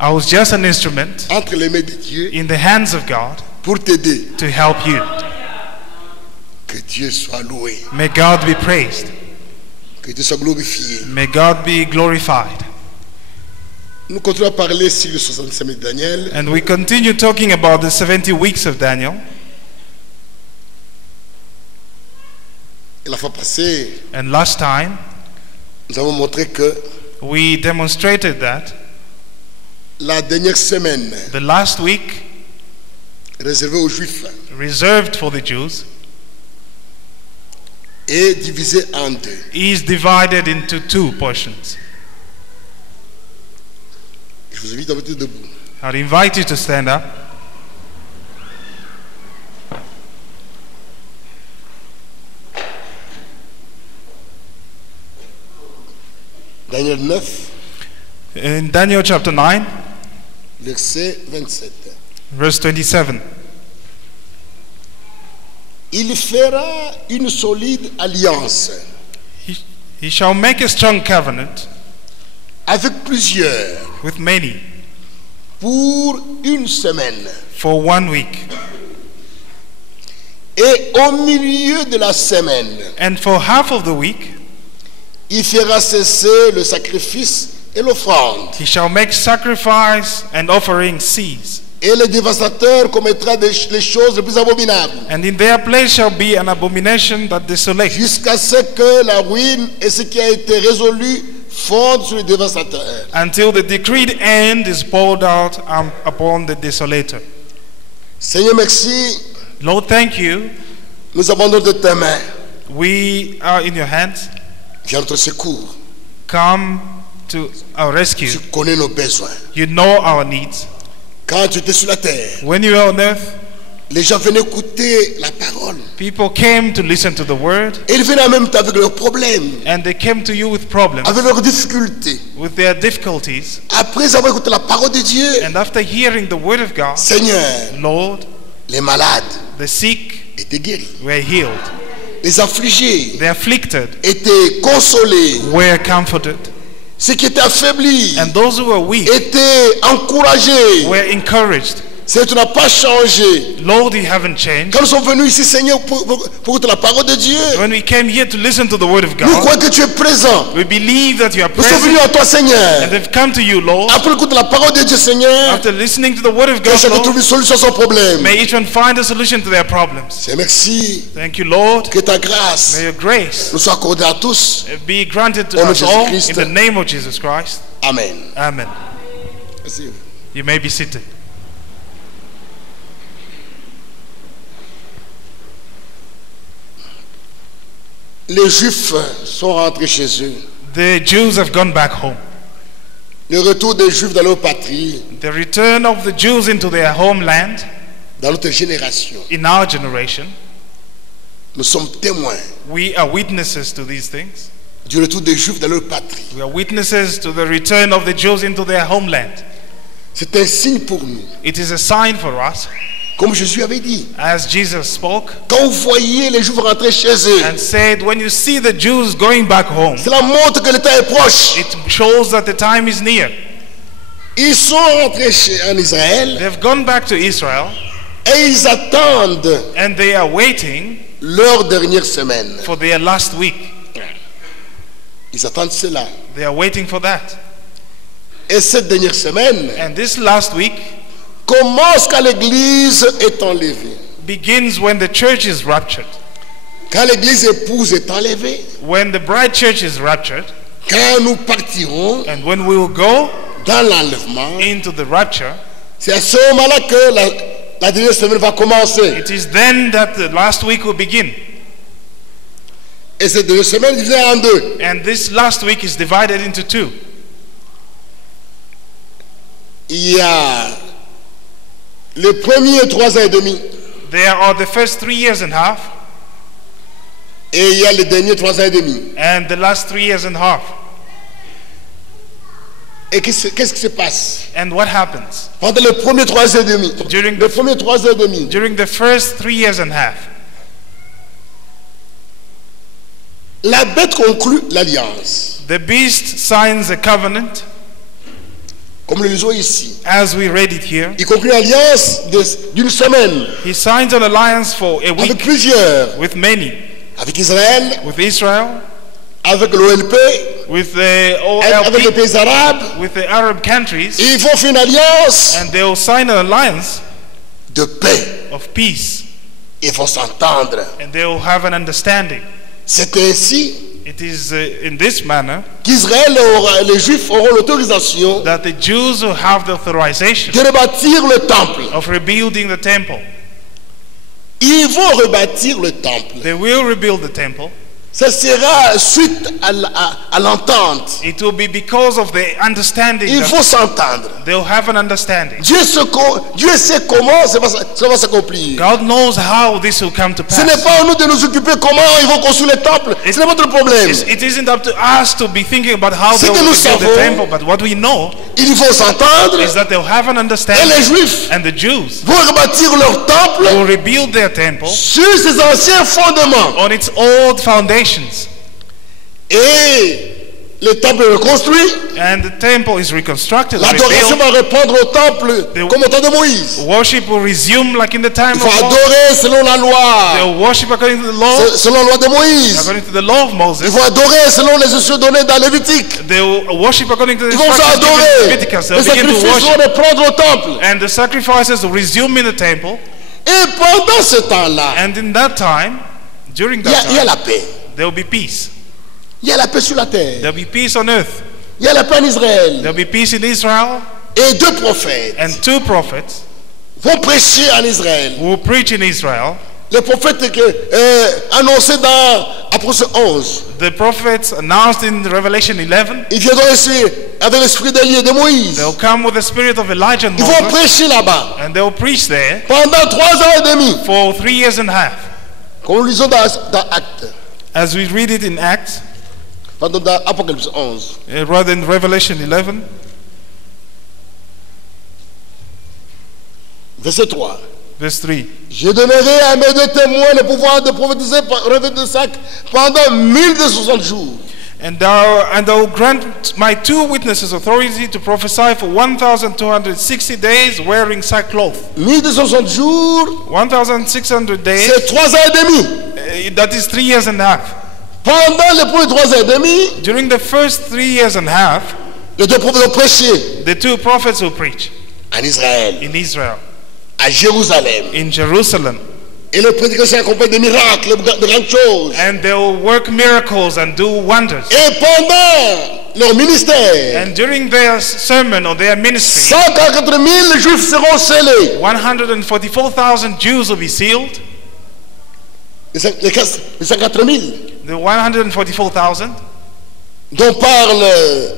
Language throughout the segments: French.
I was just an instrument entre les mains de Dieu in the hands of God pour t'aider. to help you. Que Dieu soit loué. May God be praised. Que Dieu soit glorifié. May God be glorified. Nous continuons à parler sur le 65 de Daniel. And we continue talking about the 70 weeks of Daniel. Et la fois passée, And last time, nous avons montré que we demonstrated that la dernière semaine the last week, réservée aux Juifs reserved for the Jews, est divisée en deux. is divided into two portions. Je vous invite à vous mettre debout. I'd invite you to stand up. Daniel 9, In Daniel chapter 9, verset 27. verse 27. Il fera une solide alliance He shall make a strong covenant avec plusieurs with many pour une semaine. for 1 week. Et au milieu de la semaine, And for half of the week, il fera cesser le sacrifice et l'offrande. he shall make sacrifice and offering cease. Et le dévastateur commettra les choses les plus abominables. And in their place shall be an abomination that desolates, Jusqu'à ce que la ruine et ce qui a été résolu fondent sur le dévastateur. until the decreed end is poured out upon the desolator. Seigneur, merci. Lord, thank you. Nous abandonnons de tes mains. We are in your hands. Viens à notre secours. Come to our rescue. Tu connais nos besoins. You know our needs. Quand tu étais sur la terre, When you were on earth, les gens venaient écouter la parole. people came to listen to the word, Et ils venaient en même temps avec leurs problèmes, and they came to you with problems, avec leurs difficultés. with their difficulties. Après avoir écouté la parole de Dieu, And after hearing the word of God, Seigneur, Lord, les malades the sick étaient guéris. were healed, Les affligés the afflicted étaient consolés. were comforted, Ceux qui étaient affaiblis and those who were weak étaient encouragés. were encouraged. Seigneur, tu n'as pas changé. Lord, you haven't changed. Quand nous sommes venus ici, Seigneur, pour écouter la parole de Dieu, When we came here to listen to the word of nous God, croyons que tu es présent. we believe that you are Nous sommes venus present, à toi, Seigneur. and they've come to you, Lord. Après écouter la parole de Dieu, Seigneur, After listening to the word of que God, chacun trouve Lord, une solution à son problème. may each one find a solution to their problems. Seigneur, merci. Thank you, Lord. Que ta grâce May your grace nous soit accordée à tous. be granted to Au nom de us all Jésus-Christ. in the name of Jesus Christ. Amen. Amen. Merci. You may be seated. Les Juifs sont rentrés chez eux. The Jews have gone back home. Le retour des Juifs dans leur patrie, The return of the Jews into their homeland dans notre génération, in our generation, nous sommes témoins we are witnesses to these things. du retour des Juifs dans leur patrie. We are witnesses to the return of the Jews into their homeland. C'est un signe pour nous. It is a sign for us, Comme Jésus avait dit, as Jesus spoke quand vous voyez les Juifs rentrer chez eux, and said, when you see the Jews going back home, cela montre que le temps est proche. it shows that the time is near. Ils sont rentrés en Israël They've gone back to Israel et ils attendent and they are waiting leur dernière semaine. for their last week. Ils attendent cela. They are waiting for that. Et cette dernière semaine And this last week commence quand l'Église est enlevée. begins when the church is raptured. Quand l'Église épouse est enlevée, When the bride church is raptured, quand nous partirons and when we will go dans l'enlèvement, into the rapture, c'est à ce moment-là que la dernière semaine va commencer. it is then that the last week will begin. Et cette dernière semaine est divisée en deux. And this last week is divided into two. Il y a les premiers 3 ans et demi There are the first 3 years and a half et il y a les derniers 3 ans et demi. and the last 3 years and a half. Et qu'est-ce qui se passe And what happens pendant les premiers 3 ans et demi? During Les premiers 3 ans et demi, during the first 3 years and a half? la bête conclut l'alliance. The beast signs a covenant comme nous le lisons ici. as we read it here. Il conclut une alliance d'une semaine He signs an alliance for a avec week plusieurs, with many, avec Israël, with Israel, avec l'OLP, with the avec les OLP, pays arabes. with the Arab countries, Et ils vont faire une alliance and they will sign an alliance de paix. of peace, Ils vont s'entendre. and they will have an understanding. C'est ainsi It is in this manner qu'Israël les Juifs auront l'autorisation that the Jews will have the authorization de rebâtir le temple. of rebuilding the temple. Ils vont rebâtir le temple. They will rebuild the temple. Ça sera suite à l'entente. It will be because of the understanding. Il That faut s'entendre. they'll have an understanding. Dieu sait comment ça va s'accomplir. God knows how this will come to Ce n'est pass. pas à nous de nous occuper comment ils vont construire le temple. Ce n'est pas notre problème. It isn't up to us to be thinking about how Ce they que will nous rebuild the savons, temple, but what we know Ils vont s'entendre is that they'll have an et understanding, les Juifs and the Jews vont rebâtir leur temple will rebuild their temple sur ces anciens fondements. on its old foundations, Et le temple est reconstruit. and the temple is reconstructed, L'adoration rebuilt. va répondre au temple comme au temps de Moïse. Worship will resume like in the time Il of faut Moses. adorer selon la loi. They'll worship according to the law, Selon la loi de Moïse. according to the law of Il Moses. faut adorer selon les instructions données dans Lévitique. They will worship according to the Ils vont instructions given in s'adorer. Leviticus. Les They'll begin to sacrifices vont worship, reprendre au temple. and the sacrifices will resume in the temple. Et pendant ce temps-là, And in that time, during il y a that time, la paix. there will be peace. Il y a la paix sur la terre. There will be peace on earth. Il y a la paix en Israël. There will be peace in Israel, Et deux prophètes and two prophets vont prêcher en Israël. who will preach in Israel. Les prophètes annoncés dans Apocalypse 11. The prophets announced in Revelation 11, Ils viendront ici avec l'esprit d'Élie et de Moïse. they'll come with the spirit of Elijah and Ils vont Moses, prêcher là-bas and they'll preach there pendant 3 ans et demi. for 3 years and a half. Comme nous lisons dans Actes, As we read it in Acts, pardon, dans Apocalypse 11. rather in Revelation 11, Verset 3. verse 3. Je donnerai à mes deux témoins le pouvoir de prophétiser par revêt de sac pendant 1260 jours. And thou grant my two witnesses authority to prophesy for 1,260 days wearing sackcloth. 1260 jours, 1,600 days, c'est 3 ans et demi. that is 3 years and a half. Pendant les premiers 3 ans et demi, During the first 3 years and a half, les deux prophètes ont prêché the two prophets will preach en Israël, in Israel, à Jérusalem. in Jerusalem, Et les prédications accompagnent de miracles, de grandes choses. and they will work miracles and do wonders. Et pendant leur ministère, And during their sermon or their ministry, 144 000 juifs seront scellés. 144,000 Jews will be sealed. Les 104 000 The 144,000 dont parle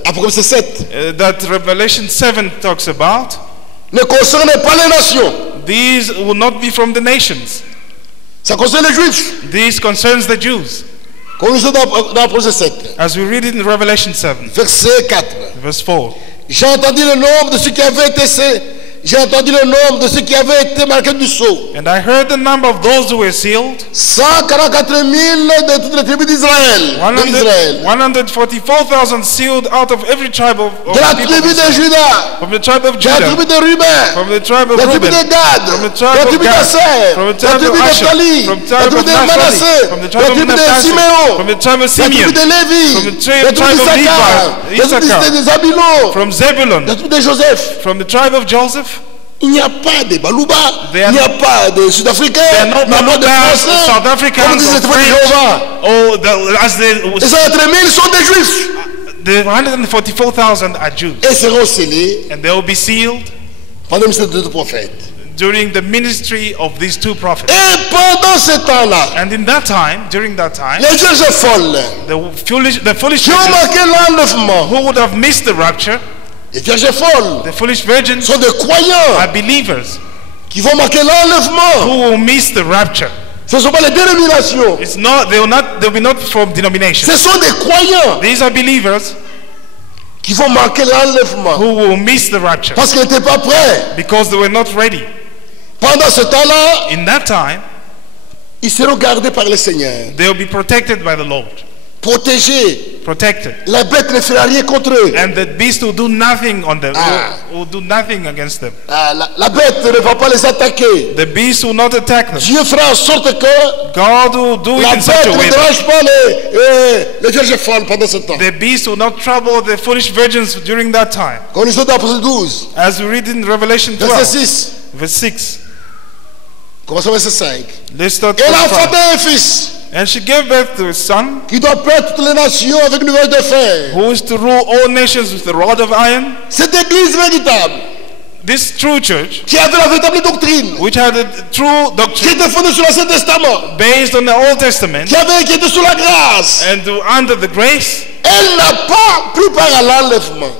Apocalypse 7 that Revelation 7 talks about, ne concernent pas les nations. these will not be from the nations. Ça concerne les juifs. This concerns the Jews. Comme nous sommes dans Apocalypse 7, As we read it in Revelation 7, verset 4. verse 4. J'ai entendu le nombre de ceux qui avaient été J'ai entendu le nombre de ceux qui avaient été marqués du sceau. And I heard the number of those who were sealed, 144 000 de toutes les tribus d'Israël. 144,000 sealed out of every tribe of De la people of tribu de Israel. Juda, From the tribe of de la tribu Judah, de Ruben, from the tribe de of la tribu Reuben, de Gad, from the de tribe la of tribu Gad, d'Asser, from the de la tribe tribu of Asher, d'Naphtali, from the de la tribe tribu of de Naphtali, Manasseh, from the de la tribe of tribu de Naphtali, Siméon, from the tribe of de la tribu Simeon, de Lévi, from the de tribe la tribu of d'Issachar, Levi, de la tribu Issachar, de Zabulon, from de Zebulun, la tribu de Joseph. from the tribe of Joseph. Il n'y a pas de Balouba, There are il n'y a pas de Sud-Africains, There are il no n'y a pas de Balugas, Français. South Comme Africans, disent les or témoins de French. Jéhovah. Oh, as Les 180 000 sont des Juifs the 144,000 are Jews, et seront scellés and they will be sealed pendant le ministère de deux prophètes. during the ministry of these two prophets. Et pendant ce temps-là, And in that time, during that time, les vierges folles the foolish qui ont virgins marqué l'enlèvement, who would have missed the rapture, les vierges folles the foolish virgins sont des croyants are believers qui vont marquer l'enlèvement. who will miss the rapture. Ce ne sont pas les dénominations, It's not they will be not from denomination. ce sont des croyants These are believers qui vont marquer l'enlèvement who will miss the rapture parce qu'ils n'étaient pas prêts. because they were not ready. Pendant ce temps-là, In that time, ils seront gardés par le Seigneur, they will be protected by the Lord, protégés protected. La bête ne fera rien contre eux. And the beast will do nothing on them, Ah. will do nothing against them. La bête ne va pas les attaquer. The beast will not attack them. Dieu fera en sorte que God will do it la in such bête a ne way that dérange pas les vierges folles pendant ce temps. the beast will not trouble the foolish virgins during that time. Comme nous sommes dans Apocalypse 12, As we read in Revelation verset 12, 6. verse 6. Commençons verset 5. Let's start Elle a from enfanté 5. un fils And she gave birth to a son qui doit perdre toutes les nations avec une nouvelle de fer. who is to rule all nations with a rod of iron. Cette église véritable This true church, qui avait la véritable doctrine, which had a true qui doctrine était fondée sur l'Ancien Testament, based on the Old Testament qui était sous la grâce, and under the grace, elle n'a pas pris part à l'enlèvement.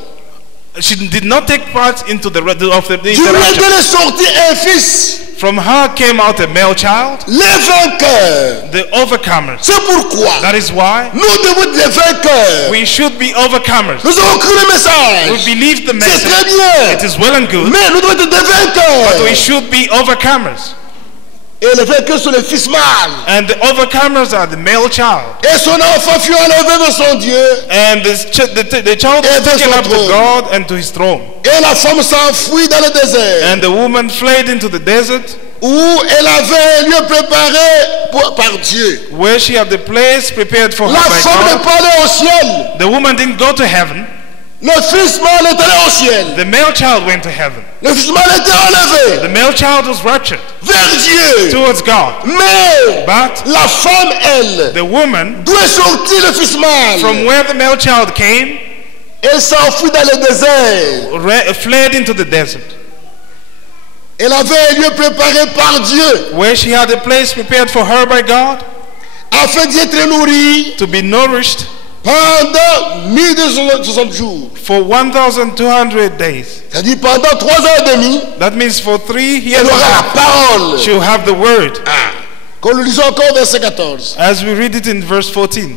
she did not take part into the Dieu lui a rapture. donné sorti un fils, From her came out a male child, les vainqueurs. the overcomers. C'est pourquoi That is why nous devons être des vainqueurs. we should be overcomers. Nous avons cru le We message. believe the C'est très message. bien. It is well and good, Mais nous devons être des but we vainqueurs. should be overcomers. Et les vainqueurs sont les fils mâles. And the overcomers are the male child. Et son enfant fut enlevé de son Dieu. And the child Et was de taken son up to trône. God and to his throne. Et la femme s'enfuit dans le désert, And the woman fled into the desert, où elle avait un lieu préparé par Dieu. where she had the place prepared for her La by femme n'est God. pas allée au ciel. The woman didn't go to heaven. Le fils mâle est allé au ciel. The male child went to heaven. Le fils mâle était enlevé The male child was raptured vers Dieu. towards God. Mais But la femme, elle, the woman, d'où est sorti le fils mâle? from where the male child came, Elle s'enfuit dans le désert. fled into the desert, Elle avait un lieu préparé par Dieu where she had a place prepared for her by God afin d'être nourrie to be nourished pendant 1260 jours. for 1,200 days. C'est-à-dire pendant 3 ans et demi, That means for 3 years elle and a aura la half, parole. she'll have the word. Quand nous lisons encore verset 14, As we read it in verse 14,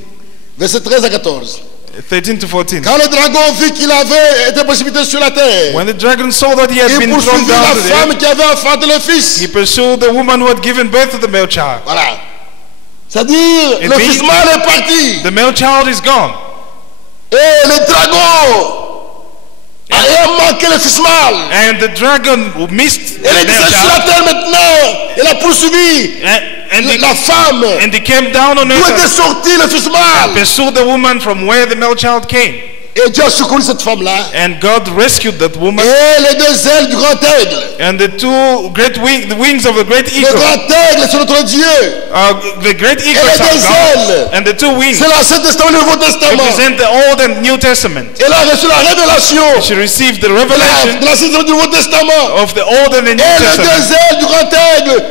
verset 13 à 14. 13 to 14. Quand le dragon vit qu'il avait été précipité sur la terre, When the dragon saw that he had il been thrown poursuivit down la to the femme earth, qui avait enfanté le fils. he pursued the woman who had given birth to the male child. Voilà. C'est-à-dire, It le means- fils mâle est parti. The male child is gone. Et le dragon a manqué le fils mâle. And the dragon who missed the Elle est male descendue sur la child. terre maintenant. Elle a poursuivi And la femme. he came down on D'où était earth sorti le fils and mâle? pursued the woman from where the male child came. Et Dieu a secouru cette femme-là. And God rescued that woman. Et les deux ailes du grand aigle. And the two great the wings of the great Le eagle. grand aigle, c'est notre Dieu. The great Et eagles les are deux God. ailes, And the two wings c'est l'Ancien Testament et le Nouveau Testament. represent the Old and New Testament. Elle a reçu la révélation She received the de revelation l'Ancien Testament et du Nouveau Testament. of the Old and the New Et les Testament. deux ailes du grand aigle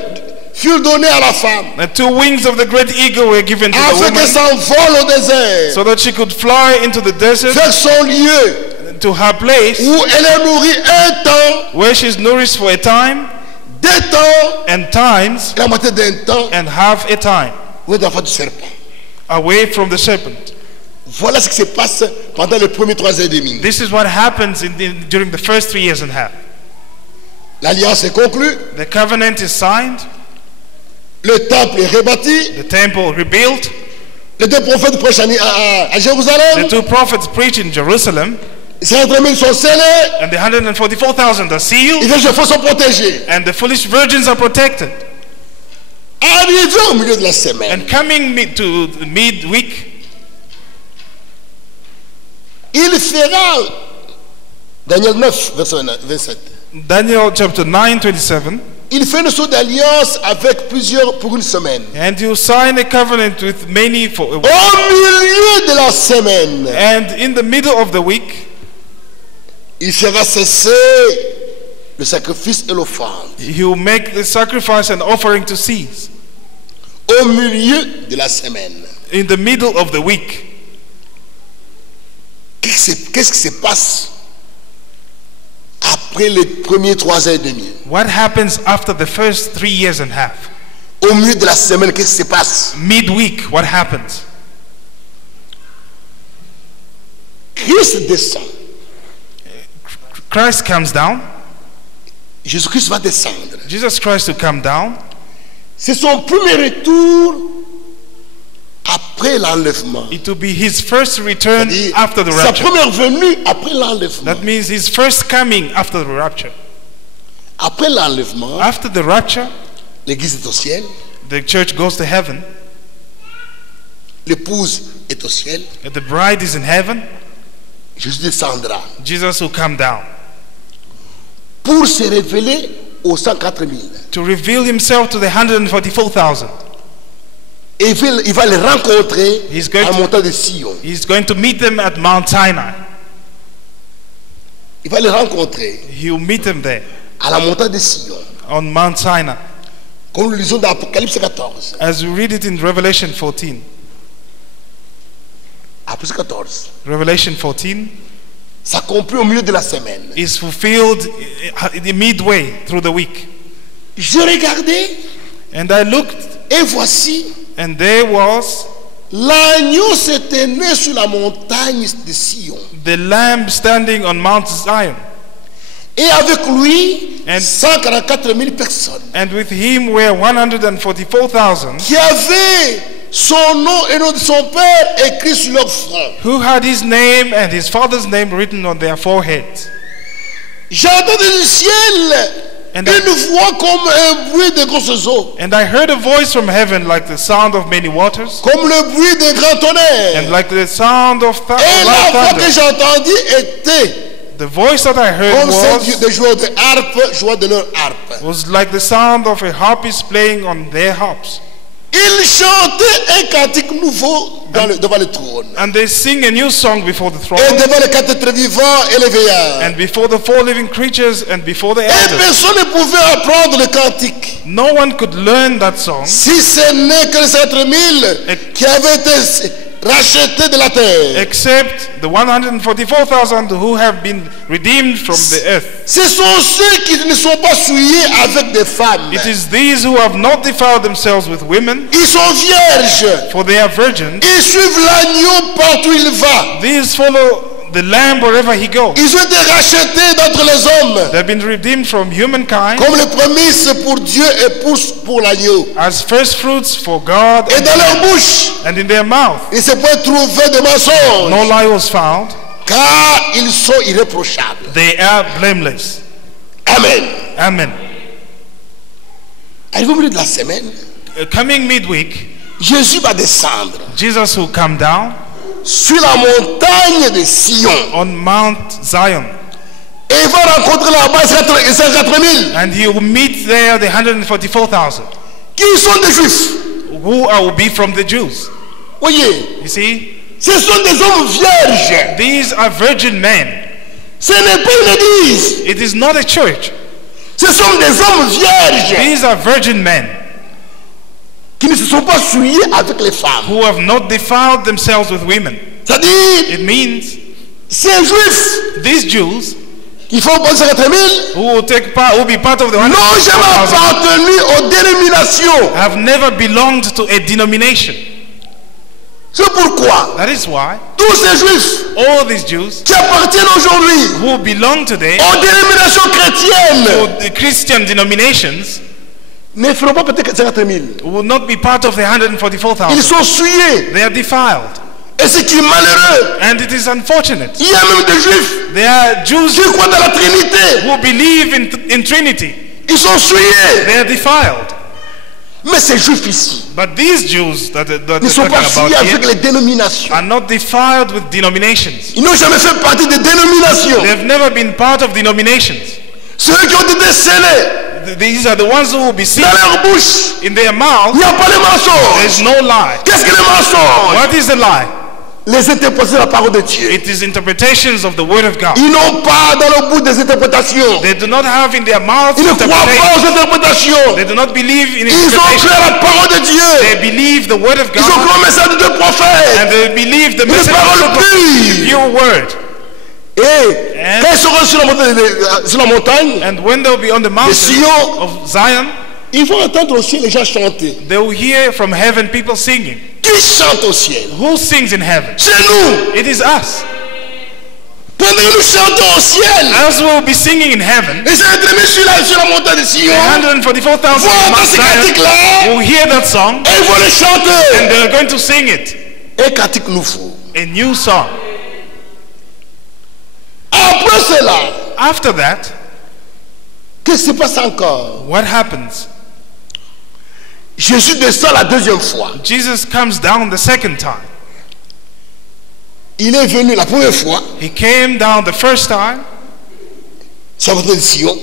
furent données à la femme. The two wings of the great eagle were given to the Afin qu'elle woman s'envole au désert. so that she could fly into the desert Vers son lieu to her place où elle est nourrie un temps, where she's nourished for a time 2 temps, and times et la moitié d'un temps, and half a time où elle est enfant du serpent. away from the serpent. Voilà ce qui se passe pendant les premiers 3 ans et demi. This is what happens during the first 3 years and a half. L'alliance est conclue, The covenant is signed, le temple est rebâti, the temple rebuilt, les 2 prophètes prêchent à the Jérusalem, 2 prophets preach in Jerusalem, ces 3000 sont scellés, and the 144,000 are les sealed, vierges folles sont protégées. and the foolish virgins are protected. Arrivé au milieu de la semaine, And coming to midweek, il fera, Daniel 9, verset 27, Daniel chapter 9, 27, il fait une sorte d'alliance avec plusieurs pour une semaine. and you sign a covenant with many for a week. Au milieu de la semaine, And in the middle of the week, il fera cesser le sacrifice et l'offrande. he will make the sacrifice and offering to cease. Au milieu de la semaine. In the middle of the week. Qu'est-ce qui se passe après les premiers 3 ans et demi? What happens after the first 3 years and a half? Au milieu de la semaine, qu'est-ce qui se passe? Midweek, what happens? Christ descend. Christ comes down. Jésus-Christ va descendre. Jesus Christ will come down. C'est son premier retour après l'enlèvement. It will be his first return C'est-à-dire, after the sa rapture. première venue après l'enlèvement. That means his first coming after the rapture. Après l'enlèvement, After the rapture, l'église est au ciel, the church goes to heaven. l'épouse est au ciel, The bride is in heaven. Jésus descendra Jesus will come down pour se révéler aux 104 000. to reveal himself to the 144,000. Et il va les rencontrer He's going à la to- montagne de Sion. He's going to meet them at Mount Sinai. Il va les rencontrer He will meet them there à la montagne de Sion. on Mount Sinai. Comme nous lisons dans Apocalypse 14. As we read it in Revelation 14. Apocalypse 14. Revelation 14 S'accomplit au milieu de la semaine. is fulfilled the midway through the week. Je regardais And I looked, et voici and there was l'agneau s'était né sur la montagne de Sion. the Lamb standing on Mount Zion. Et avec lui, And- 144 000 personnes And with him were 144,000 qui avaient son nom et le nom de son père écrit sur leur front. who had his name and his father's name written on their foreheads. J'ai entendu du ciel And une voix comme un bruit de grosses eaux, And I heard a voice from heaven like the sound of many waters comme le bruit de grands tonnerres. and like the sound of Et la loud voix que thunder. j'ai entendue était The voice that I heard comme celle was des joueurs de harpe jouant de leur harpe. like the sound of a harpist playing on their harps. Ils chantaient un cantique nouveau devant le trône. And they sing a new song before the throne Et devant les quatre êtres vivants et les veillards. and before the four living creatures and before the Et elders. personne ne pouvait apprendre le cantique. No one could learn that song Si ce n'est que les 4 000 qui avaient été rachetés de la terre. except the 144,000 who have been redeemed from the earth. Ce sont ceux qui ne sont pas souillés avec des femmes. It is these who have not defiled themselves with women, Ils sont vierges. for they are virgins. Ils suivent l'agneau partout où il va. These follow the Lamb wherever he goes. Ils ont été rachetés d'entre les hommes. They have been redeemed from humankind Comme les prémices pour Dieu et pour l'agneau. as first fruits for God, Et dans leur bouche, and in their mouth il ne se peut trouver de mensonges. no lie was found. Car ils sont irréprochables. They are blameless. Amen. Amen. Arrivé au milieu de la semaine, Coming midweek, Jésus va descendre Jesus will come down sur la montagne de Sion. on Mount Zion, Et il va rencontrer là-bas 104 000 and he will meet there the 144,000 qui sont des Juifs. who will be from the Jews. Voyez, You see, ce sont des hommes vierges. these are virgin men. Ce n'est pas une église. It is not a church. Ce sont des hommes vierges These are virgin men qui ne se sont pas souillés avec les femmes. who have not defiled themselves with women. C'est-à-dire, It means ces Juifs these Jews qui font pas 104 000 who will take part, who will be part of the n'ont jamais 144,000 appartenu aux dénominations. have never belonged to a denomination. C'est pourquoi That is why tous ces Juifs all these Jews qui appartiennent aujourd'hui who belong today aux dénominations chrétiennes to the Christian denominations ne feront pas peut-être 104 000. will not be part of the Ils 144,000. sont souillés. They are defiled. Et ce qui est malheureux, And it is unfortunate. il y a même des Juifs There are Jews qui croient dans la Trinité. who believe in Trinity. Ils sont souillés. They are defiled. Mais ces Juifs ici But these Jews that ne we're sont talking pas souillés about avec here les dénominations. are not defiled with denominations. Ils n'ont jamais fait partie des dénominations. They have never been part of denominations. Ceux qui ont été scellés These are the ones who will be seen dans leur bouche. in their mouth. Il n'y a pas de mensonge. There's no lie. Qu'est-ce que les mensonges? What is the lie? Les interprétations de la parole de Dieu. It is interpretations of the word of God. Ils n'ont pas dans le bout des interprétations. They do not have in their mouth Ils ne croient pas interpretation. aux interprétations. They do not believe in Ils ont interpretation. cru à la parole de Dieu. They believe the word of Ils ont God, cru au message de deux and prophètes. they believe the Une message parole of the pure. pure word. Et quand ils seront sur la montagne, And when they'll be on the mountain Sion, of Zion, ils vont entendre au ciel les gens chanter. they will hear from heaven people singing. Qui chante au ciel? Who sings in heaven? C'est nous. It is us. pendant que nous chantons au ciel, as we will be singing in heaven, les êtres mis sur la montagne de Sion, the 144,000 vont entendre Mount ces Zion cantiques-là, will hear that song, et ils vont le chanter. and they're going to sing it. Un cantique nouveau. A new song. Après cela, After that, qu'est-ce qui se passe encore? what happens? Jésus descend la deuxième fois. Jesus comes down the second time. Il est venu la première fois He came down the first time sur la montagne de Sion.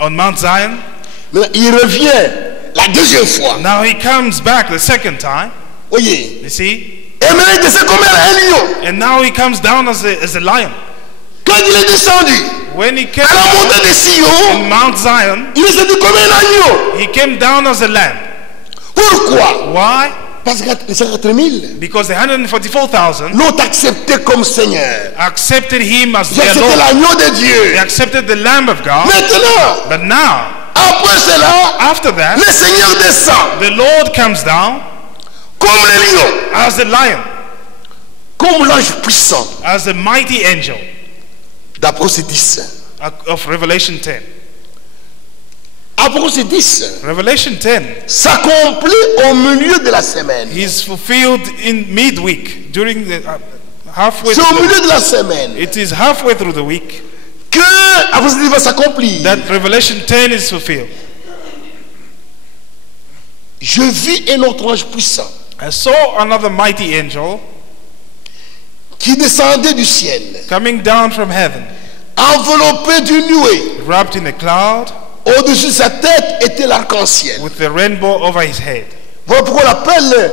on Mount Zion. Maintenant, il revient la deuxième fois. Now he comes back the second time. Voyez. You see? Et maintenant, il descend comme un lion. And now he comes down as a lion. Quand il est descendu When he came à la down montagne de Sion, on Mount Zion, il est descendu comme un agneau. he came down as a lamb. Pourquoi? Why? Parce que les 54 000 Because the 144,000 l'ont accepté comme Seigneur. accepted him as J'ai their accepté Lord. l'agneau de Dieu. They accepted the Lamb of God. Maintenant, But now, après cela, after that, le Seigneur descend the Lord comes down comme le lion, as a lion, comme l'ange puissant. as a mighty angel D'Apocalypse 10. of Revelation 10. Apocalypse 10 Revelation 10 s'accomplit au milieu de la semaine. is fulfilled in midweek, during the halfway C'est au through milieu de la semaine it is halfway through the week que Apocalypse 10 va s'accomplir. that Revelation 10 is fulfilled. Je vis un autre ange puissant I saw another mighty angel qui descendait du ciel, coming down from heaven, enveloppé d'une nuée. wrapped in a cloud Au-dessus de sa tête était l'arc-en-ciel. with the rainbow over his head. Voilà pourquoi on l'appelle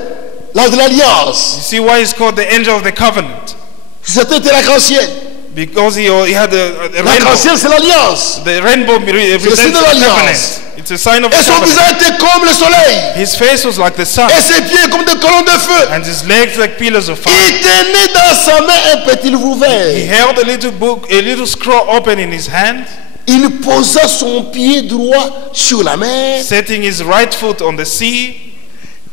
l'ange de l'alliance. You see why he's called the angel of the covenant? Sa tête était l'arc-en-ciel. Because he had a rainbow. L'arc-en-ciel, c'est l'alliance. The rainbow represents signe de the l'alliance. covenant. It's a sign of Et the son covenant. visage était comme le soleil. His face was like the sun, Et ses pieds comme des colonnes de feu. and his legs like pillars of fire. Il tenait dans sa main un petit livre He ouvert. held a little book, a little scroll open in his hand, Il posa son pied droit sur la mer setting his right foot on the sea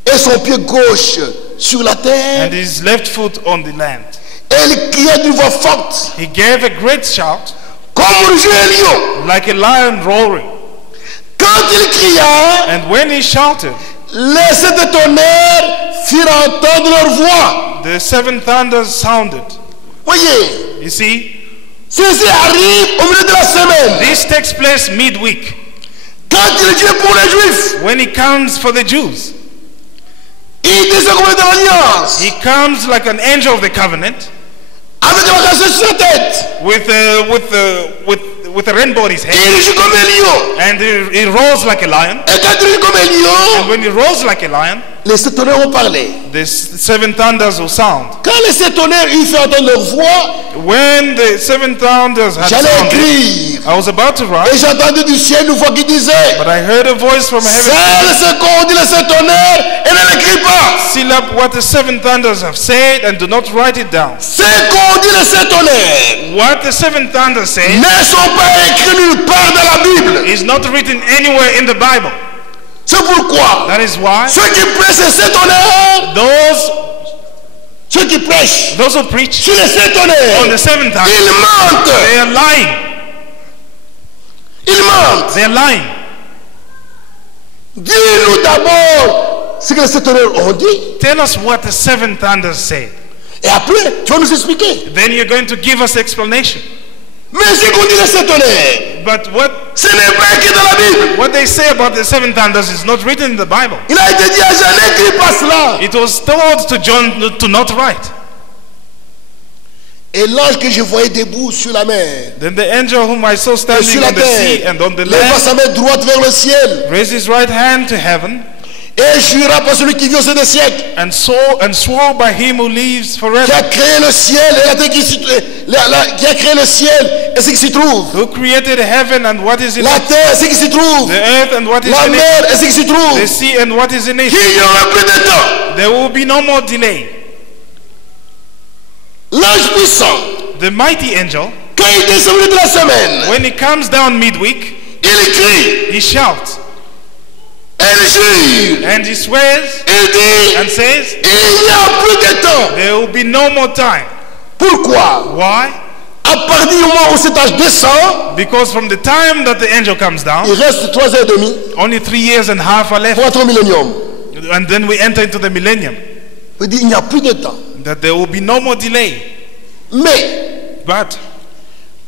et son pied gauche sur la terre. and his left foot on the land. Et il cria d'une voix forte, He gave a great shout, comme rugit un lion. like a lion roaring. Quand il cria, And when he shouted, les sept tonnerres firent entendre leur voix. the seven thunders sounded. Voyez, You see, ceci arrive au milieu de la semaine. this takes place midweek, Quand il vient pour les Juifs, when he comes for the Jews. il descend comme de l'alliance, He comes like an angel of the covenant, avec la cassette sur sa tête. with a rainbow on his Et head, il rugit comme un lion. and he rolls like a lion. Et quand il rugit comme un And lion, when he rolls like a lion, les sept tonnerres ont parlé. the seven thunders will sound. Quand les sept tonnerres eurent fait entendre leur voix, When the seven thunders had j'allais sounded, écrire. I was about to write, Et j'entendis du ciel une voix qui disait, but I heard a voice from heaven, celle ce qu'ont dit les sept tonnerres et ne l'écris pas. seal up what the seven thunders have said and do not write it down. Ce qu'ont dit les sept tonnerres What the seven thunders say ne sont pas écrits nulle part dans la Bible. is not written anywhere in the Bible. C'est pourquoi That is why ceux qui prêchent ces sept tonnerres, ceux qui prêchent those who preach sur les sept on tonnerres, the seven thunders, ils mentent. they are lying. Ils mentent. They are lying. Dis-nous d'abord ce que les sept tonnerres ont dit. Tell us what the seven thunders said. Et après, tu vas nous expliquer. Then you're going to give us explanation. Mais ce qu'ont dit les sept tonnerres, But what ce n'est pas écrit dans la Bible. they say about the seven thunders is not written in the Bible. Il a été dit à Jean, n'écris pas cela. It was told to John to not write. Et l'ange que je voyais debout sur la mer Then the angel whom I saw et standing sur la on the sea terre and on the leva land sa main droite vers le ciel raised his right hand to heaven et jura par celui qui vit au sein des siècles, and swore by him who lives qui forever, a créé le ciel et la terre qui a créé le ciel et ce qui s'y trouve, who created heaven and what is in la it, terre et ce qui s'y trouve, the earth and what is la in it, mer et ce qui s'y trouve, the sea and what is in it. qu'il n'y aura plus de temps. There will be no more delay. L'ange puissant, The mighty angel, quand il descend au milieu de la semaine, when he comes down midweek, il crie, he shouts il jure, and he swears il dit, and says, il n'y a plus de temps. there will be no more time. Pourquoi? Why? À partir du moment où cet ange descend, Because from the time that the angel comes down, il reste 3 ans et demi only 3 years and a half are pour left. être au millénium. And then we enter into the millennium. Il dit il n'y a plus de temps. That there will be no more delay. Mais, But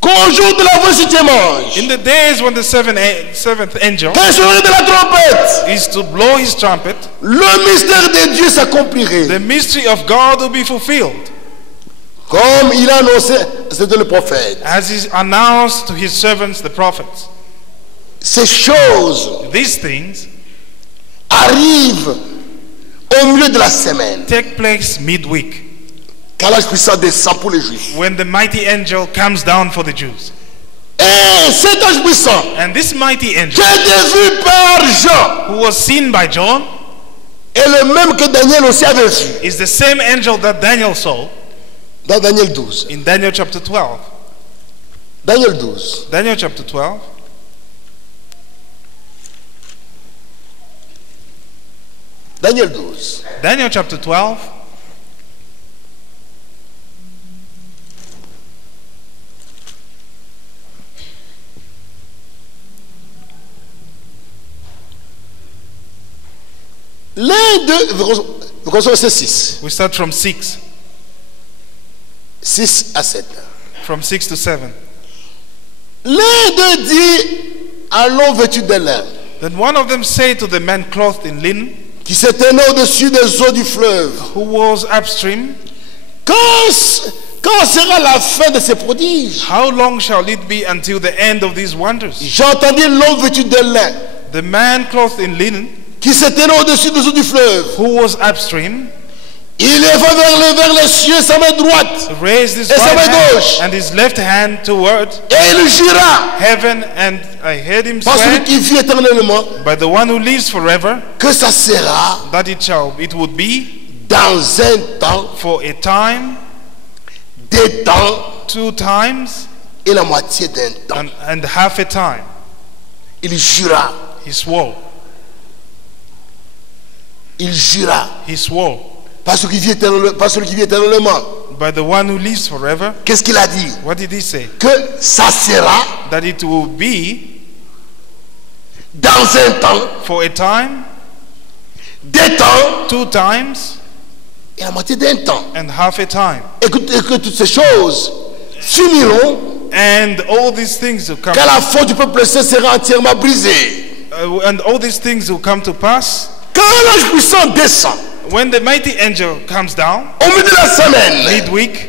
qu'au jour de la 27e ange, in the days when the seventh angel quand il sonnerait de la trompette, is to blow his trumpet, le mystère de Dieu s'accomplirait. the mystery of God will be fulfilled. Comme il a annoncé, c'était le prophète. As he announced to his servants, the prophets. Ces choses These things arrivent au milieu de la semaine. take place midweek, Quand l'ange puissant descend pour les Juifs. when the mighty angel comes down for the Jews. Et cet ange puissant, And this mighty qui angel, a été vu par Jean, who was seen by John, est le même que Daniel aussi avait vu. is the same angel that Daniel saw Dans Daniel 12. in Daniel chapter 12. Daniel 12. Daniel chapter 12. Daniel 12. Daniel chapter 12. L'un d'eux, verset 6. We start from 6. 6 à 7. From 6 to 7. L'un d'eux dit, allons vêtus de lin, Then one of them said to the man clothed in linen, qui se tenait au-dessus des eaux du fleuve, who was upstream, quand sera la fin de ces prodiges? how long shall it be until the end of these wonders? J'entendis l'homme vêtu de lin, The man clothed in linen, qui se tenait au-dessus des eaux du fleuve. who was upstream, Il leva vers les cieux sa main droite, raised his Et sa right main hand gauche. and his left hand toward et il jura heaven, and I heard him par celui swear qui vit éternellement by the one who lives forever que ça sera that it would be dans un temps, for a time, des temps 2 times, et la moitié d'un temps. and half a time. Il jura, He swore. il jura He swore par celui qui vit éternellement. by the one who lives forever. Qu'est-ce qu'il a dit? What did he say? Que ça sera That it will be dans un temps, for a time, des temps 2 times, et la moitié d'un temps. and half a time. Et que toutes ces choses finiront And all these things will come, quand la faute du peuple saint sera entièrement brisée. and all these things will come to pass Quand l'ange puissant descend when the mighty angel comes down au milieu de la semaine, midweek.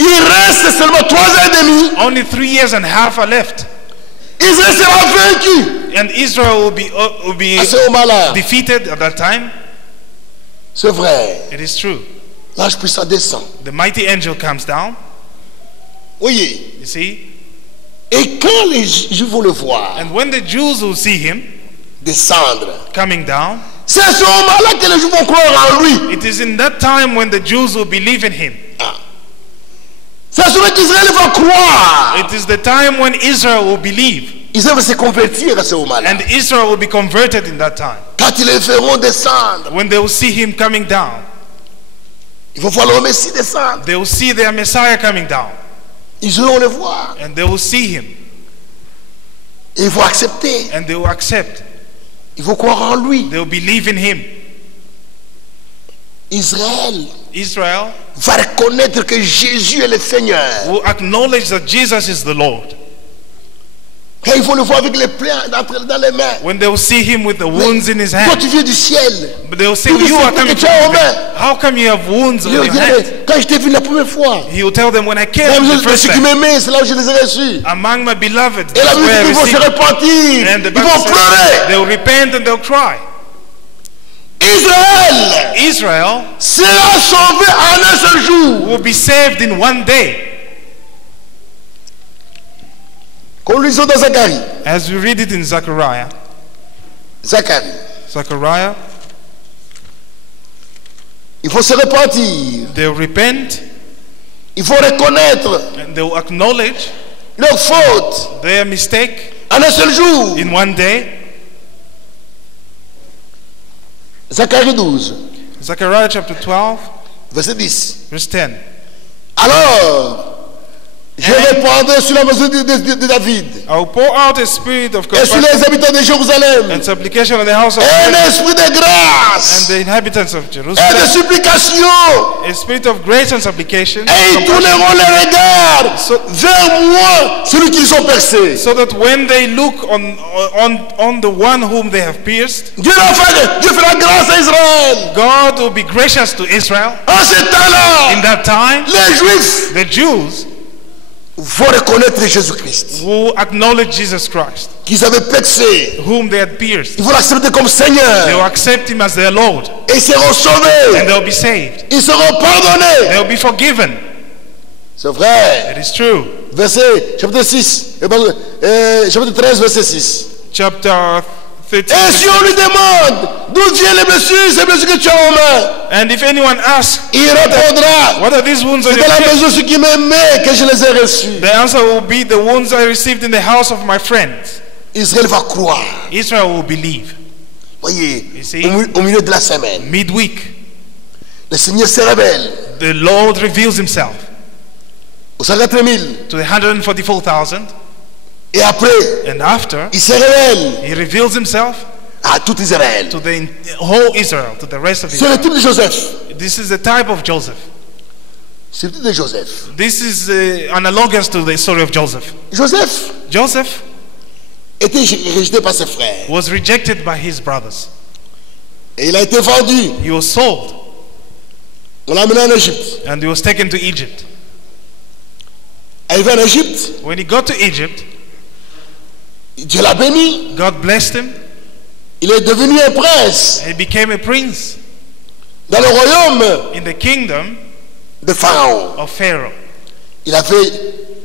il reste seulement 3 ans et demi. Only 3 years and a half are left, Israël sera vaincu. and Israel will be À ce moment-là, defeated at that time. c'est vrai, It is true. l'ange puissant descend. The mighty angel comes down. Voyez. You see, Et quand les Juifs vont le voir and when the Jews will see him descendre, coming down, c'est à ce moment-là que les Juifs vont croire en lui. it is in that time when the Jews will believe in him. C'est à ce moment qu'Israël va croire. It is the time when Israel will believe, Israël va se convertir à ce moment-là. and Israel will be converted in that time. Quand ils les feront descendre, When they will see him coming down, ils vont voir le Messie descendre. they will see their Messiah coming down, Ils iront le voir. and they will see him, Et ils vont accepter. and they will accept. Ils vont croire en lui. They will believe in him. Israël Israel va reconnaître que Jésus est le Seigneur. will acknowledge that Jesus is the Lord. Quand ils vont le voir avec les plaies dans les mains. When they will see him with the wounds in his Toi, hand, tu viens du ciel. but they will say, Tout you are ce coming que tu as from aux mains. heaven. How come you have wounds on Je your dirais, hand? quand je t'ai vu la première fois, He will tell them, when I came même the first ceux qui time, m'aimaient, c'est là où je les ai reçus. among my beloved, Et la that's Bible where I dit qu'ils vont se received. repentir. And the Ils Bible vont says pleurer. they'll repent and they'll cry. Israël Israel sera sauvé en un seul jour. will be saved in one day. Comme nous lisons dans Zacharie. As we read it in Zechariah. Zacharie. Zechariah, Il faut se repentir. they'll repent Il faut reconnaître and they'll acknowledge leur faute their mistake en un seul jour. in one day. Zacharie 12, Zechariah chapter 12, verset 10. verse 10. Alors, Je répandrai sur la maison de David I will pour out a spirit of et sur compassion les habitants de Jérusalem and supplication on the house of un God esprit de and grâce the inhabitants of et de Jerusalem, supplication. a spirit of grace and supplication, Et ils tourneront les regards So- vers moi, celui qu'ils ont percé. so that when they look on the one whom they have pierced, Dieu fera grâce à Israël. God will be gracious to Israel. En ce In temps-là, that time, les Juifs the Jews vont reconnaître Jésus-Christ, will acknowledge Jesus Christ, qu'ils avaient percé. whom they had pierced. Ils vont l'accepter comme They will Seigneur. accept him as their Lord, Et ils seront sauvés. and they'll be saved. Ils seront pardonnés. They'll be forgiven. C'est vrai. It is true. Verset, chapitre 6, chapitre 13, verset 6. Chapter 13. Et si on lui demande d'où viennent les blessures que tu as en main, And if anyone asks, il répondra, what are these wounds on c'est your dans la chest? maison ceux qui m'aimaient que je les ai reçus. The answer will be the wounds I received in the house of my friends. Israël va croire. Israel will believe. Voyez, You see? au milieu de la semaine, Midweek, le Seigneur se révèle the Lord reveals himself aux 180 000. to the 144,000. Et après, And after, il se révèle he reveals himself à tout Israël. to the whole Israel, to the rest of C'est le Israel. type de Joseph. This is the type of Joseph. C'est le type de Joseph. This is analogous to the story of Joseph. Joseph Joseph était rejeté par ses frères. was rejected by his brothers. Et il a été vendu. He was sold On l'a amené en Égypte. and he was taken to Egypt. Arrivé en Égypte, When he got to Egypt, Dieu l'a béni. God blessed him. Il est devenu un prince He became a prince dans le royaume in the kingdom de Pharaon. of Pharaoh. Il avait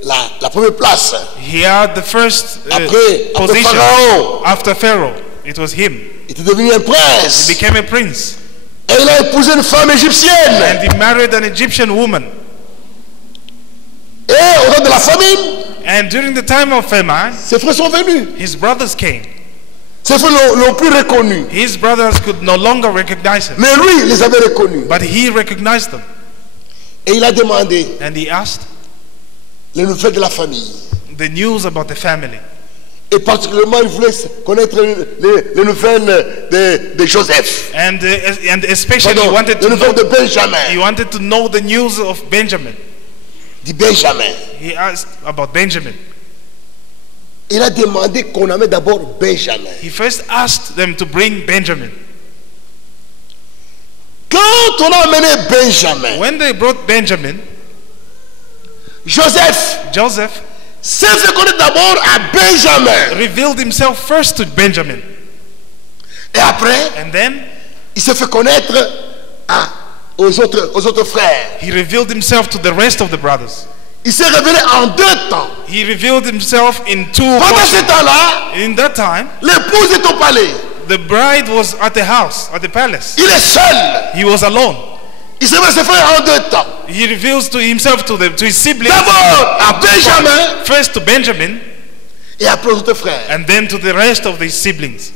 la première place. He had the first Après position Pharaon, after Pharaoh. It was him. il était devenu un He prince. became a prince. Et il a épousé une femme égyptienne. And he married an Egyptian woman. Et au temps de la famine, And during the time of famine, ses frères sont venus. his brothers came. Ses frères l'ont plus reconnu. His brothers could no longer recognize him, Mais lui, il les avait reconnus. but he recognized them. Et il a demandé And he asked les nouvelles de la famille. the news about the family. Et particulièrement, il voulait connaître les nouvelles de Joseph. And especially Pardon, he wanted les to nouvelles de know, Benjamin. he wanted to know the news of Benjamin. Dit Benjamin. He asked about Benjamin. Il a demandé qu'on amène d'abord Benjamin. He first asked them to bring Benjamin. Quand on a amené Benjamin, When they brought Benjamin, Joseph Joseph s'est fait connaître d'abord à Benjamin. revealed himself first to Benjamin. Et après, And then il s'est fait connaître aux autres frères. he revealed himself to the rest of the brothers. Il s'est révélé en deux temps. He revealed himself in two Pendant ce portions. temps-là, In that time, l'épouse est au palais. the bride was at the house, at the palace. Il est seul. He was alone. Il s'est fait ses frères en deux temps. He reveals to himself to his siblings. D'abord à Benjamin First to Benjamin, et après aux autres frères. and then to the rest of his siblings.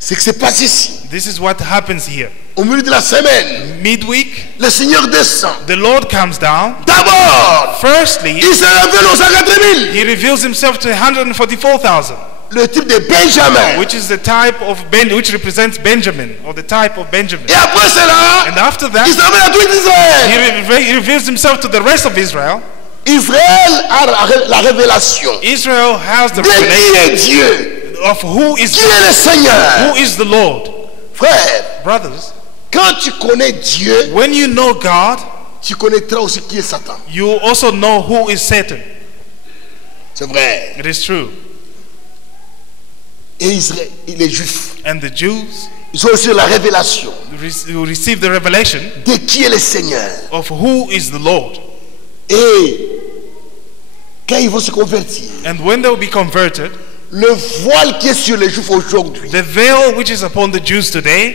C'est ce qui se passe ici. This is what happens here. Au milieu de la semaine, Midweek, le Seigneur descend. the Lord comes down. D'abord, Firstly, il se révèle aux 180 000. he reveals himself to 144,000, Le type de Benjamin. which is the type of which represents Benjamin, or the type of Benjamin. Et après cela, And after il that, se révèle à tout Israël. he reveals himself to the rest of Israel. Israël a la révélation Israel has the de qui revelation est Dieu, of who is qui est le God, Seigneur. who is the Lord. Frère, Brothers, quand tu connais Dieu, when you know God, tu connaîtras aussi qui est Satan. you also know who is Satan. C'est vrai. It is true. Et Israël, les Juifs, And the Jews ils ont aussi la révélation who receive the revelation de qui est le Seigneur. of who is the Lord. Et quand ils vont se convertir, And when they will be converted, le voile qui est sur les Juifs aujourd'hui, the veil which is upon the Jews today,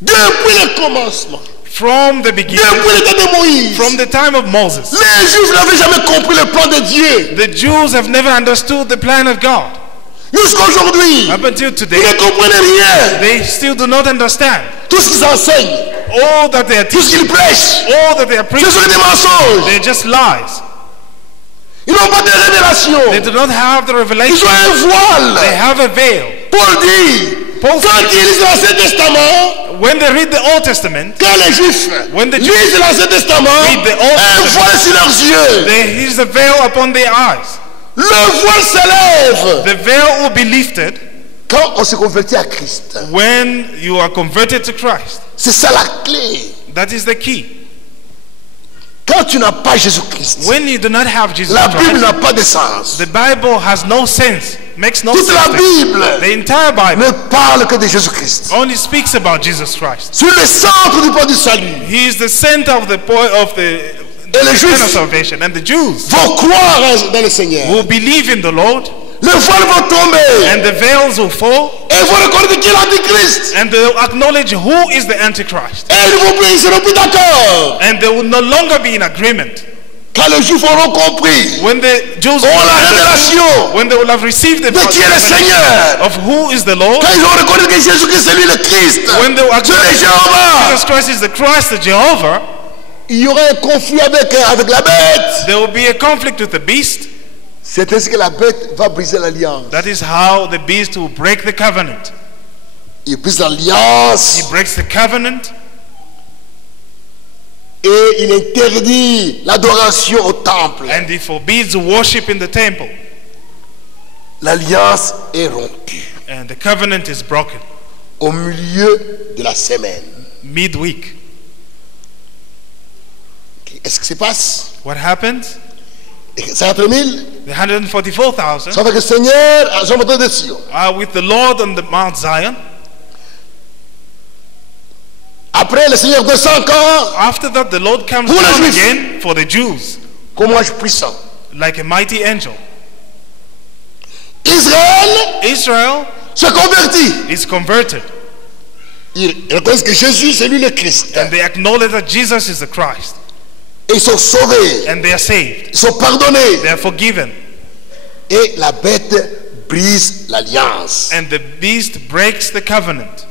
depuis le commencement, from the beginning, depuis le temps de Moïse, from the time of Moses, les Juifs n'avaient jamais compris le plan de Dieu. the Jews have never understood the plan of God. Jusqu'à aujourd'hui, Up until ils today, ne comprennent rien. they still do not understand. Tout ce qu'ils enseignent, All that they are tout ce teaching, qu'ils prêchent, all that they are ce preaching, sont des mensonges. they're just lies. Ils n'ont pas de révélation. They do not have the Ils revelation. ont un voile. They have a veil. Paul dit, Paul quand says, ils lisent l'Ancien Testament, when they read the Old Testament, quand les Juifs When the lisent l'Ancien Testament, read the Old un Testament, voile sur leurs yeux. there is a veil upon their eyes. Le voile s'élève The veil will be lifted quand on se convertit à Christ. when you are converted to Christ. C'est ça la clé. That is the key. Quand tu n'as pas Jésus-Christ, When you do not have Jesus la Bible Christ, n'a pas de sens. the Bible has no sense, makes no Toute sense. la to you. Bible The entire Bible ne parle que de Jésus-Christ. only speaks about Jesus Christ. Sur le centre du point du salut. He is the center of the point of the Et les plan of Juifs salvation, and the Jews vont croire dans le Seigneur. will believe in the Lord, Le voile va tomber. and the veils will fall, Et ils vont reconnaître qui est l'Antichrist. and they will acknowledge who is the Antichrist, Et ils ne seront plus d'accord. and they will no longer be in agreement. Quand les Juifs auront compris When the Jews Oh, la révélation when they will have received the de qui est le revelation Seigneur. of who is the Lord, Quand ils auront reconnu que Jésus-Christ c'est lui le Christ. when they will C'est le acknowledge Jéhovah. Jesus Christ is the Christ, the Jehovah, Il y aura un conflit avec la bête. there will be a conflict with the beast. C'est ainsi que la bête va briser l'alliance. That is how the beast will break the covenant. Il brise l'alliance He breaks the covenant, et il interdit l'adoration au temple. and he forbids worship in the temple, L'alliance est rompue and the covenant is broken au milieu de la semaine. midweek. Qu'est-ce qui se passe? What happens? 50 000. The 144,000 Ça fait que le Seigneur a monté de Sion. are with the Lord on the Mount Zion. Après, le Seigneur descend encore After that, the Lord comes Pour les down Juifs. again for the Jews, comme un ange puissant. like a mighty angel. Israël Israel se convertit. is converted, Ils reconnaissent que Jésus, c'est lui le Christ. and they acknowledge that Jesus is the Christ, Et ils sont sauvés. and they are saved. Ils sont pardonnés. They are forgiven, Et la bête brise l'alliance. and the beast breaks the covenant.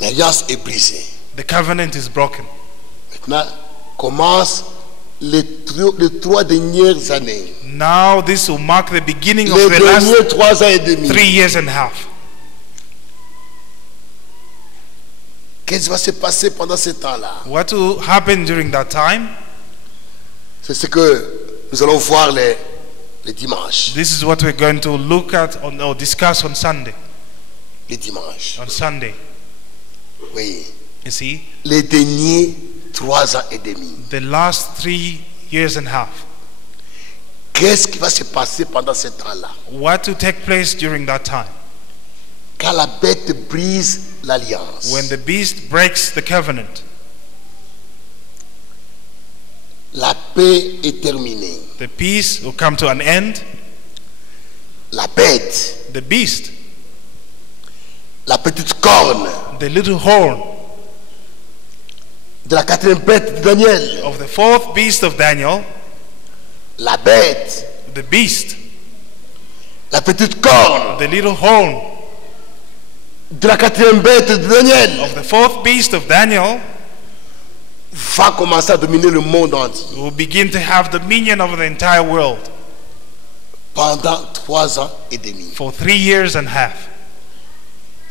L'alliance est brisée. The covenant is broken. Maintenant, commencent les 3 dernières années. Now this will mark the beginning of Les the last derniers 3 ans et demi. 3 years and a half. Qu'est-ce qui va se passer pendant ce temps-là? What will happen during that time? C'est ce que nous allons voir les dimanches. This is what we're going to look at or discuss on Sunday. Les dimanches. On Sunday, Oui. you see, Les derniers 3 ans et demi. the last 3 years and a half. Qu'est-ce qui va se passer pendant ce temps-là? What to take place during that time? Quand la bête brise l'alliance. When the beast breaks the covenant, La paix est terminée. the peace will come to an end. La bête, The beast, la petite corne the little horn de la 4e bête de Daniel. of the 4th beast of Daniel, La bête, the beast, la petite corne the little horn de la 4e bête de Daniel of the 4th beast of Daniel va commencer à dominer le monde entier will begin to have dominion over the entire world pendant 3 ans et demi. for 3 years and a half.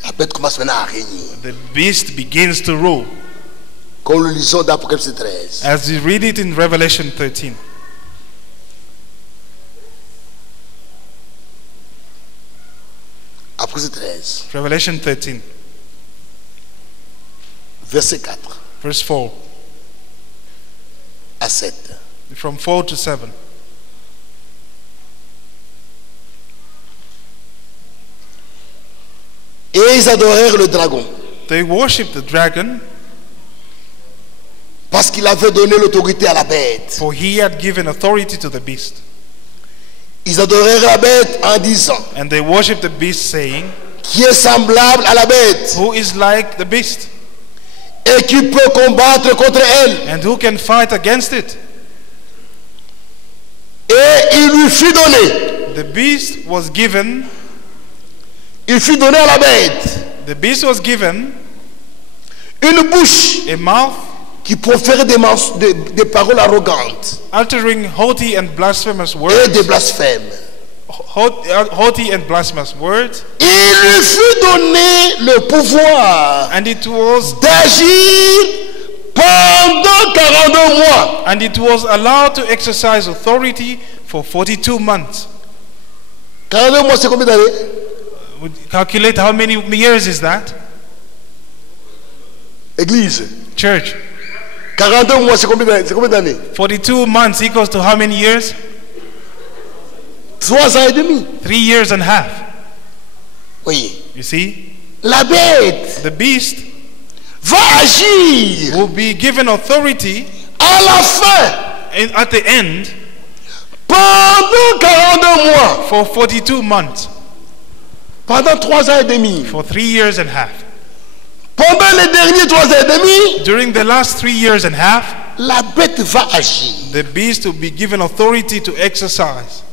La bête commence maintenant à régner. The beast begins to rule, Comme nous lisons dans Apocalypse 13. as we read it in Revelation 13. Apocalypse 13, Revelation 13, verset 4 verse 4, à 7. from 4 to 7. Et ils adorèrent le dragon They worshipped the dragon, parce qu'il avait donné l'autorité à la bête. for he had given authority to the beast. Ils adorèrent la bête en disant, And they worshipped the beast, saying, qui est semblable à la bête who is like the beast, et qui peut combattre contre elle. and who can fight against it? Et il lui fut donné. The beast was given, Il fut donné à la bête the beast was given une bouche a mouth qui proféraient des paroles arrogantes uttering haughty and blasphemous et words, des blasphèmes. haughty and blasphemous words, Il lui fut donné le pouvoir and it was d'agir pendant 42 mois. and it was allowed to exercise authority for 42 months. 42 mois, c'est combien d'années? Would calculate how many years is that? Église. Church. 42 mois, c'est combien d'années? 42 months equals to how many years? 3 ans et demi. 3 years and a half. Voyez. You see? La bête The beast va agir will be given authority à la fin at the end pendant 42 mois. for 42 months. Pendant 3 ans et demi. For 3 years and a half. Pendant les derniers 3 ans et demi, During the last 3 years and a half, la bête va agir. the beast will be given authority to exercise.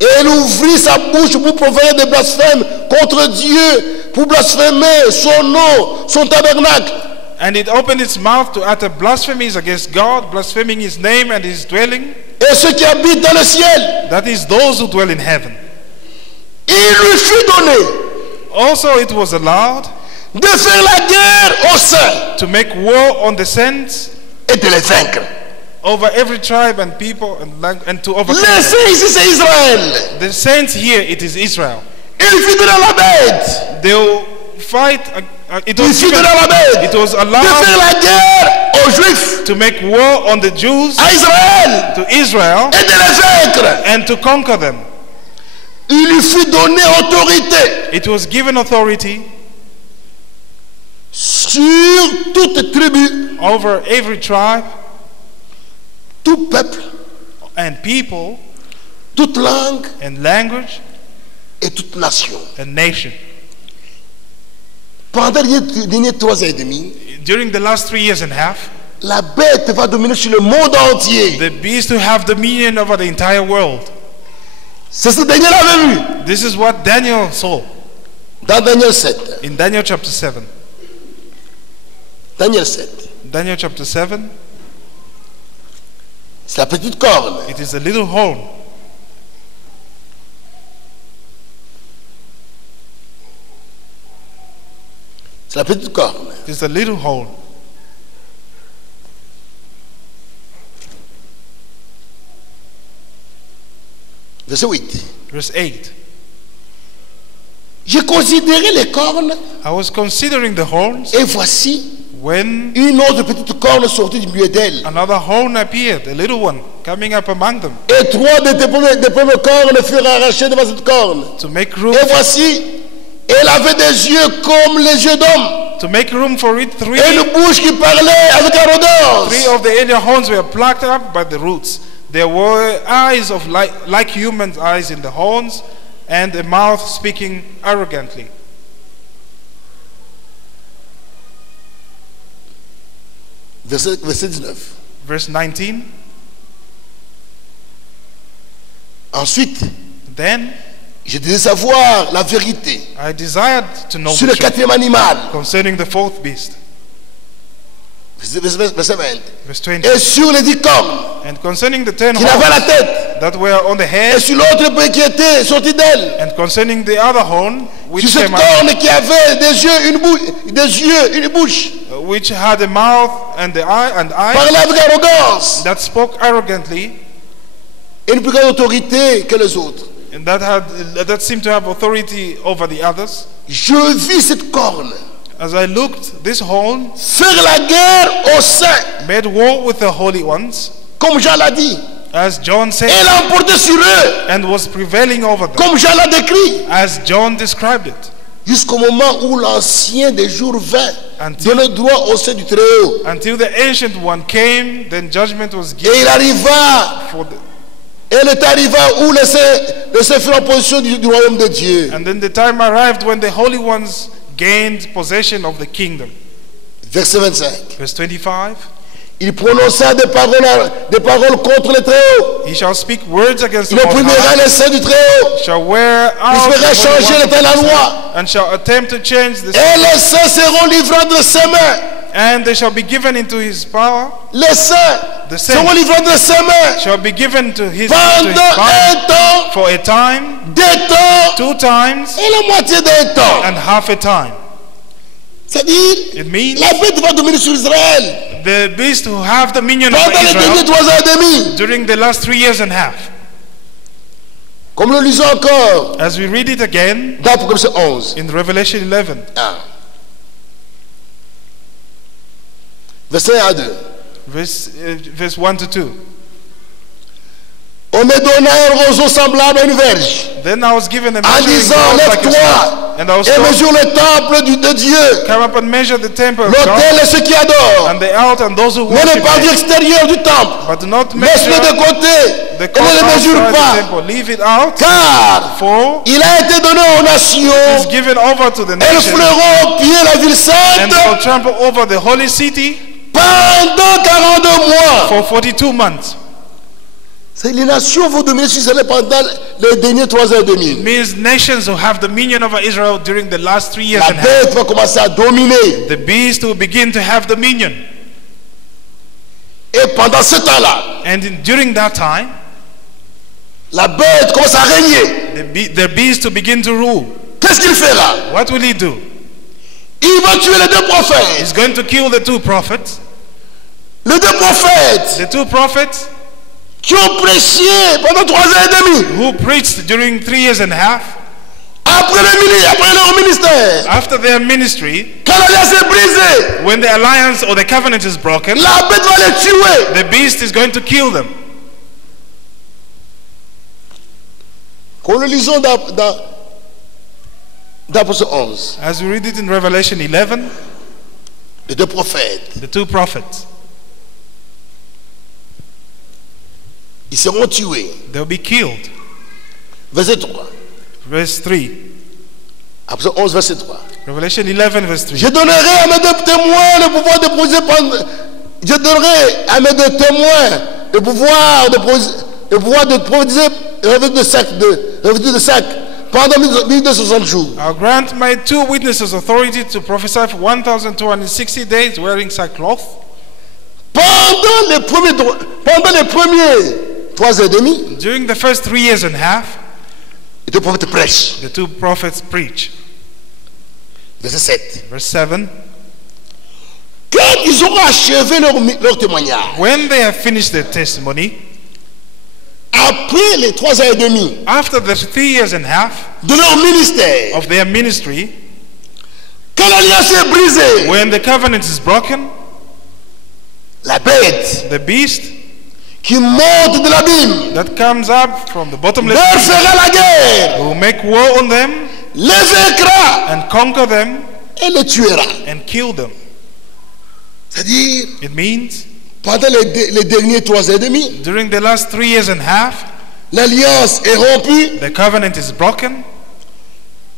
Et elle ouvrit sa bouche pour proférer des blasphèmes contre Dieu, pour blasphémer son nom, son tabernacle. And it opened its mouth to utter blasphemies against God, blaspheming his name and his dwelling. Et ceux qui habitent dans le ciel, That is those who dwell in heaven. il lui fut donné Also it was allowed de faire la guerre aux saints to make war on the saints et de les vaincre. over every tribe and people and to overcome Les them. saints ici, c'est Israël. The saints here, it is Israel. Il fut donné à la bête. They will fight. It Il was fut given- donné à la bête it was de faire allowed la guerre aux Juifs, to make war on the Jews, à Israël, to Israel, et de les vaincre. and to conquer them. Il lui fut donné autorité It was given authority sur toute tribu, over every tribe tout peuple, and people toute langue and language et toute nation. and nation. Pendant les derniers 3 ans et demi, During the last 3 years and a half, la bête va dominer sur le monde entier. the beast will have dominion over the entire world. C'est ce que Daniel avait vu This is what Daniel saw dans Daniel 7. in Daniel chapter 7. Daniel 7. Daniel chapter 7, C'est la petite corne. it is a little horn. C'est la petite corne. It is a little horn. Verset 8. Verse 8. J'ai considéré les cornes I was considering the horns et voici when une autre petite corne sortie du milieu d'elle. another horn appeared, a little one, coming up among them Et 3 des premières cornes furent arrachées devant cette corne. to make room, Et voici, elle avait des yeux comme les yeux d'homme. to make room for it. Et une bouche qui parlait avec arrogance. Three of the inner horns were plucked up by the roots. There were eyes of like human eyes in the horns, and a mouth speaking arrogantly. Verset 19. Verse 19. Ensuite, Then je désire savoir la vérité I desired to know sur the le truth quatrième animal. concerning the fourth beast. Verset 20. Verse 20. Et sur les 10 cornes And concerning the 10 qui n'avaient la horns tête. that were on the Et head, sur l'autre qui était sorti d'elle. and concerning the other horn, which Sur cette came out, corne qui avait des yeux, une bouche. which had a mouth and the eye and eyes, Parlait avec arrogance. that spoke arrogantly, Et une plus grande autorité que les autres. and that seemed to have authority over the others. Je vis cette corne As I looked, this horn faire la guerre aux saints. made war with the holy ones, Comme Jean l'a dit. as John said, Elle a emporté sur eux. and was prevailing over them, Comme Jean l'a décrit. as John described it, Jusqu'au moment où l'ancien des jours vint. Until- Donne droit au sein du Très-Haut. until the ancient one came. Then judgment was Et given il arriva. for the, Et le temps arriva où les saints furent en position du royaume de Dieu. and then the time arrived when the holy ones gained possession of the kingdom. Verset 25. Verse 25. Il prononça des paroles contre le Très-Haut. He shall speak words against the Il Most opprimera High, les saints du Très-Haut. shall wear Il out fera the changer holy l'état de la ones, loi. and shall attempt to change the Et les saints seront livrés de ses mains. And they shall be given into his power. Les saints The saints seront livrés de ses mains shall be given to his pendant power un temps, for a time, 2 temps 2 times, et la moitié d'un temps. and half a time. C'est-à-dire, It means la bête va dominer sur Israël the beast who have dominion pendant over les derniers Israel 3 ans et demi. during the last 3 years and a half. Comme nous le lisons encore As we read it again dans Apocalypse 11. in Revelation 11, Verset 1 à 2. verse 1 to 2. On me donna un roseau semblable à une verge, Then I was given a en measuring disant, rod like a lève-toi staff, and I was et told, mesure le temple de Dieu, come up and measure the temple of l'autel God, et ceux qui adorent. and the altar and those who Mais ne worship pas du it, extérieur du temple. but do not Laisse-le measure de côté the et court ne le mesure outside the pas. temple. Leave it out, Car for il a été donné aux nations. it is given over to the Elles nations, fouleront au pied la ville and sainte shall trample over the holy city pendant 42 mois. for 42 months. Les nations vont dominer sur Israël pendant les derniers 3 ans et demi. It means nations who have dominion over Israel during the last 3 years La and a half. bête va commencer à dominer. The beast will begin to have dominion. Et pendant ce temps-là, And during that time, la bête commence à régner. the beast will begin to rule. Qu'est-ce qu'il fera? What will he do? Il va tuer les 2 prophètes. He's going to kill the 2 prophets. Les 2 prophètes The 2 prophets qui ont prêché pendant 3 ans et demi. who preached during 3 years and a half. Après leur ministère. After their ministry, Quand l'alliance est brisée, when the alliance or the covenant is broken, la bête va les tuer. the beast is going to kill them. Quand nous lisons dans Apocalypse 11, As we read it in Revelation 11, les 2 prophètes, the 2 prophets, ils seront tués. they'll be killed. Verset 3. Verse 3. Apocalypse 11, verset 3. Revelation 11, verse 3. Je donnerai à mes 2 témoins le pouvoir de poser pendant... Je donnerai à mes 2 témoins le pouvoir de produire revenu de sac pendant 1260 jours. I'll grant my 2 witnesses authority to prophesy for 1,260 days wearing sackcloth. Pendant les premiers 3 ans et demi, During the first 3 years and a half, les 2 prophètes prêchent. the 2 prophets preach. Verset 7. Verse 7. Quand ils auront achevé leur témoignage, When they have finished their testimony, après les 3 ans et demi after the 3 years and a half de leur ministère, of their ministry, quand l'alliance est brisée, when the covenant is broken, la bête the beast qui monte de l'abîme that comes up from the bottomless leur pit fera la guerre, will make war on them les vaincra and conquer them et les tuera. and kill them. C'est-à-dire, It means pendant les derniers 3 ans et demi, during the last 3 years and a half, l'alliance est rompue, the covenant is broken,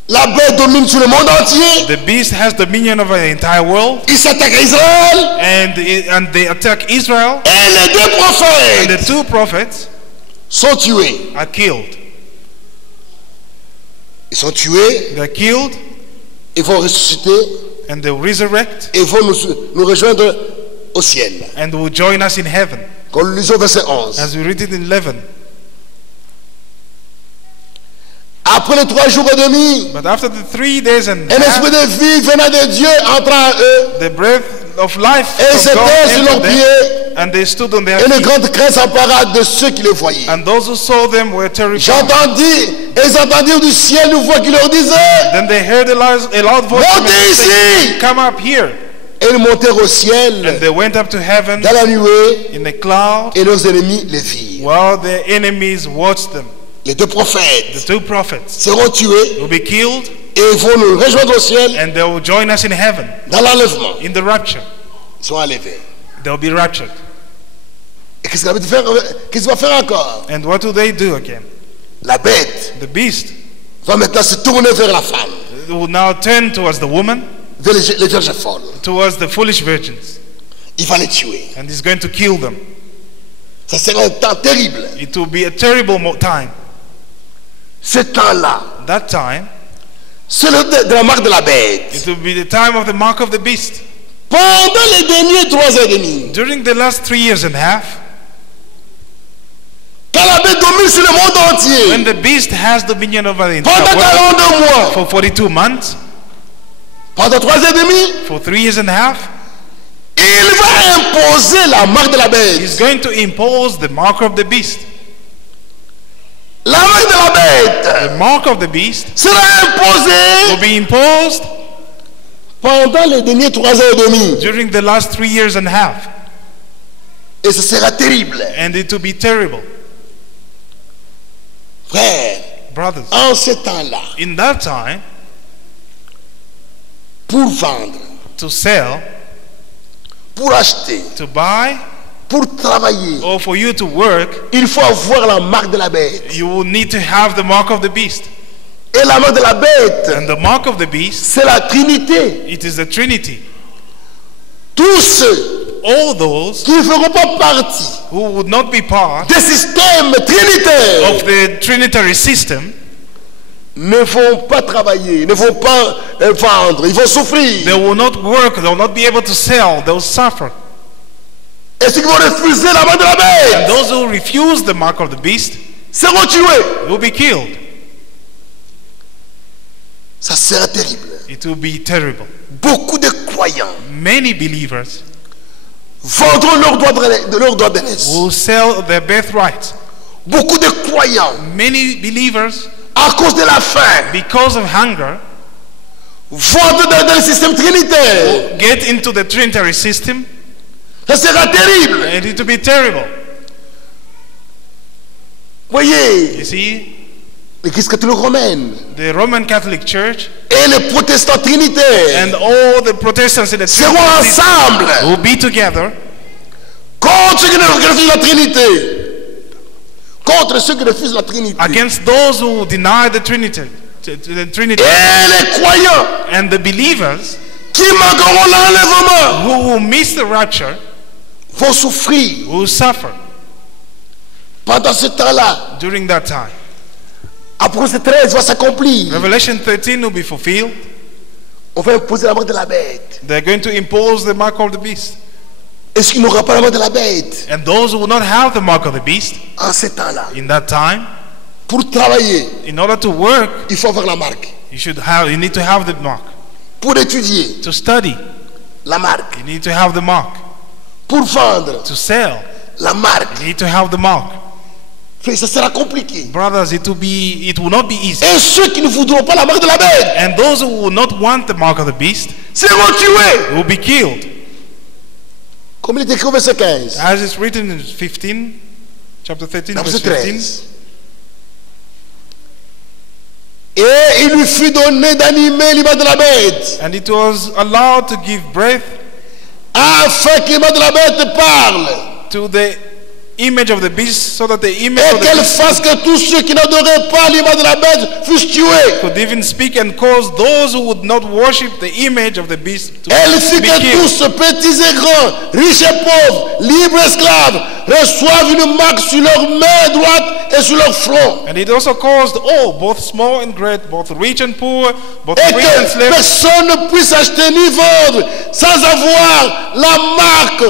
la bête domine sur le monde entier, the beast has dominion over the entire world, il s'attaque à Israël, and they attack Israel, et les 2 and prophètes the 2 prophets sont tués. are killed. Ils sont tués, They're killed, ils vont ressusciter, and they'll resurrect, et vont nous rejoindre au ciel. and will join us in heaven. Quand nous lisons verset 11. As we read it in 11. Après les 3 jours et demi, But after the 3 days and a un esprit half, de vie venant de Dieu entra en eux, the breath of life et ils of God s'étaient sur entered leurs them, pieds, and they stood on their et une feet. grande crainte s'empara de ceux qui les voyaient. And those who saw them were terrified. Ils entendirent du ciel une voix qui leur disait, Then they heard a loud voice from montez heaven saying, ici. come up here. Et ils montèrent au ciel, And they went up to heaven dans la nuée, in a cloud, et leurs ennemis les virent. while their enemies watched them. Les 2 The prophètes 2 prophets seront tués, will be killed, et ils vont nous rejoindre au ciel, and they will join us in heaven dans l'enlèvement. in the rapture. Ils sont enlevés. They'll be raptured. Et qu'est-ce qu'il va faire encore? And what do they do again? La bête The beast va maintenant se tourner vers la femme, will now turn towards the woman, vers les vierges folles. towards the foolish virgins, Il va les tuer. and he's going to kill them. Ça sera un temps terrible. It will be a terrible time. Ce temps-là, That time, c'est le de la marque de la bête. it will be the time of the mark of the beast. Pendant les derniers 3 ans et demi, During the last 3 years and a half, quand la bête domine sur le monde when entier, the beast has dominion over the pendant entire world 42 mois, for 42 months, pendant 3 ans et demi, for 3 years and a half, il va imposer la marque de la he's bête. going to impose the mark of the beast. La marque de la bête The mark of the beast sera will imposée be imposed pendant les derniers 3 ans et demi. during the last 3 years and a half, Et ce sera terrible. and it will be terrible. Frère, Brothers, en ce temps-là, in that time, pour vendre, to sell, pour acheter, to buy, pour travailler, or for you to work, il faut avoir la marque de la bête. you will need to have the mark of the beast. Et la marque de la bête, And the mark of the beast, c'est la Trinité. it is the Trinity. Tous ceux All those qui ne feront pas partie who would not be part des systèmes trinitaires of the Trinitary system, ne vont pas travailler, ne vont pas vendre, ils vont souffrir. they will not work, they will not be able to sell, they will suffer. Et ceux qui vont refuser la marque de la And bête those who refuse the mark of the beast seront tués. will be killed. Ça sera terrible. It will be terrible. Beaucoup de croyants Many believers vendront leur droit d'aînesse. will sell their birthright. Beaucoup de croyants, Many believers, à cause de la faim, because of hunger, vont dans le système trinitaire. get into the Trinitary system, Ça sera terrible. and it will be terrible. Voyez, You see, l'Église catholique romaine the Roman Catholic Church et les protestants trinitaires and all the Protestants in the seront Trinitary system ensemble will be together contre ceux qui refusent la Trinité. Contre ceux qui refusent la Trinité. against those who deny the Trinity. The Trinity. Et les croyants And the believers qui manqueront l'enlèvement who will miss the rapture vont souffrir. will suffer Pendant ce temps-là, during that time. Apocalypse 13 va s'accomplir. Revelation 13 will be fulfilled. On va imposer la marque de la bête. They're going to impose the mark of the beast. Et ceux qui n'auront pas la marque de la bête, And those who will not have the mark of the beast en ce temps-là, in that time, pour travailler, in order to work, il faut avoir la marque. you need to have the mark. Pour étudier, To study, la marque. you need to have the mark. Pour vendre, To sell, la marque. you need to have the mark. Frère, ça sera compliqué. Brothers, it will not be easy. Et ceux qui ne voudront pas la marque de la bête And those who will not want the mark of the beast seront tués. will be killed. Comme il est écrit au verset 15. As it's written in 15, chapter 13, verse Verset 15. 13. Et il lui fut donné d'animer l'image de la bête, And it was allowed to give breath afin que l'image de la bête parle, to the image of the beast, so that the image et of the qu'elle beast fasse que tous ceux qui n'adoraient pas l'image de la bête fussent tués. could even speak and cause those who would not worship the image of the beast to Elle fit be que killed. tous, petits et grands, riches et pauvres, libres et esclaves, reçoivent une marque sur leur main droite et sur leur front. And it also caused all, both small and great, both rich and poor, both Et free and que slave, personne ne puisse acheter ni vendre sans avoir la marque,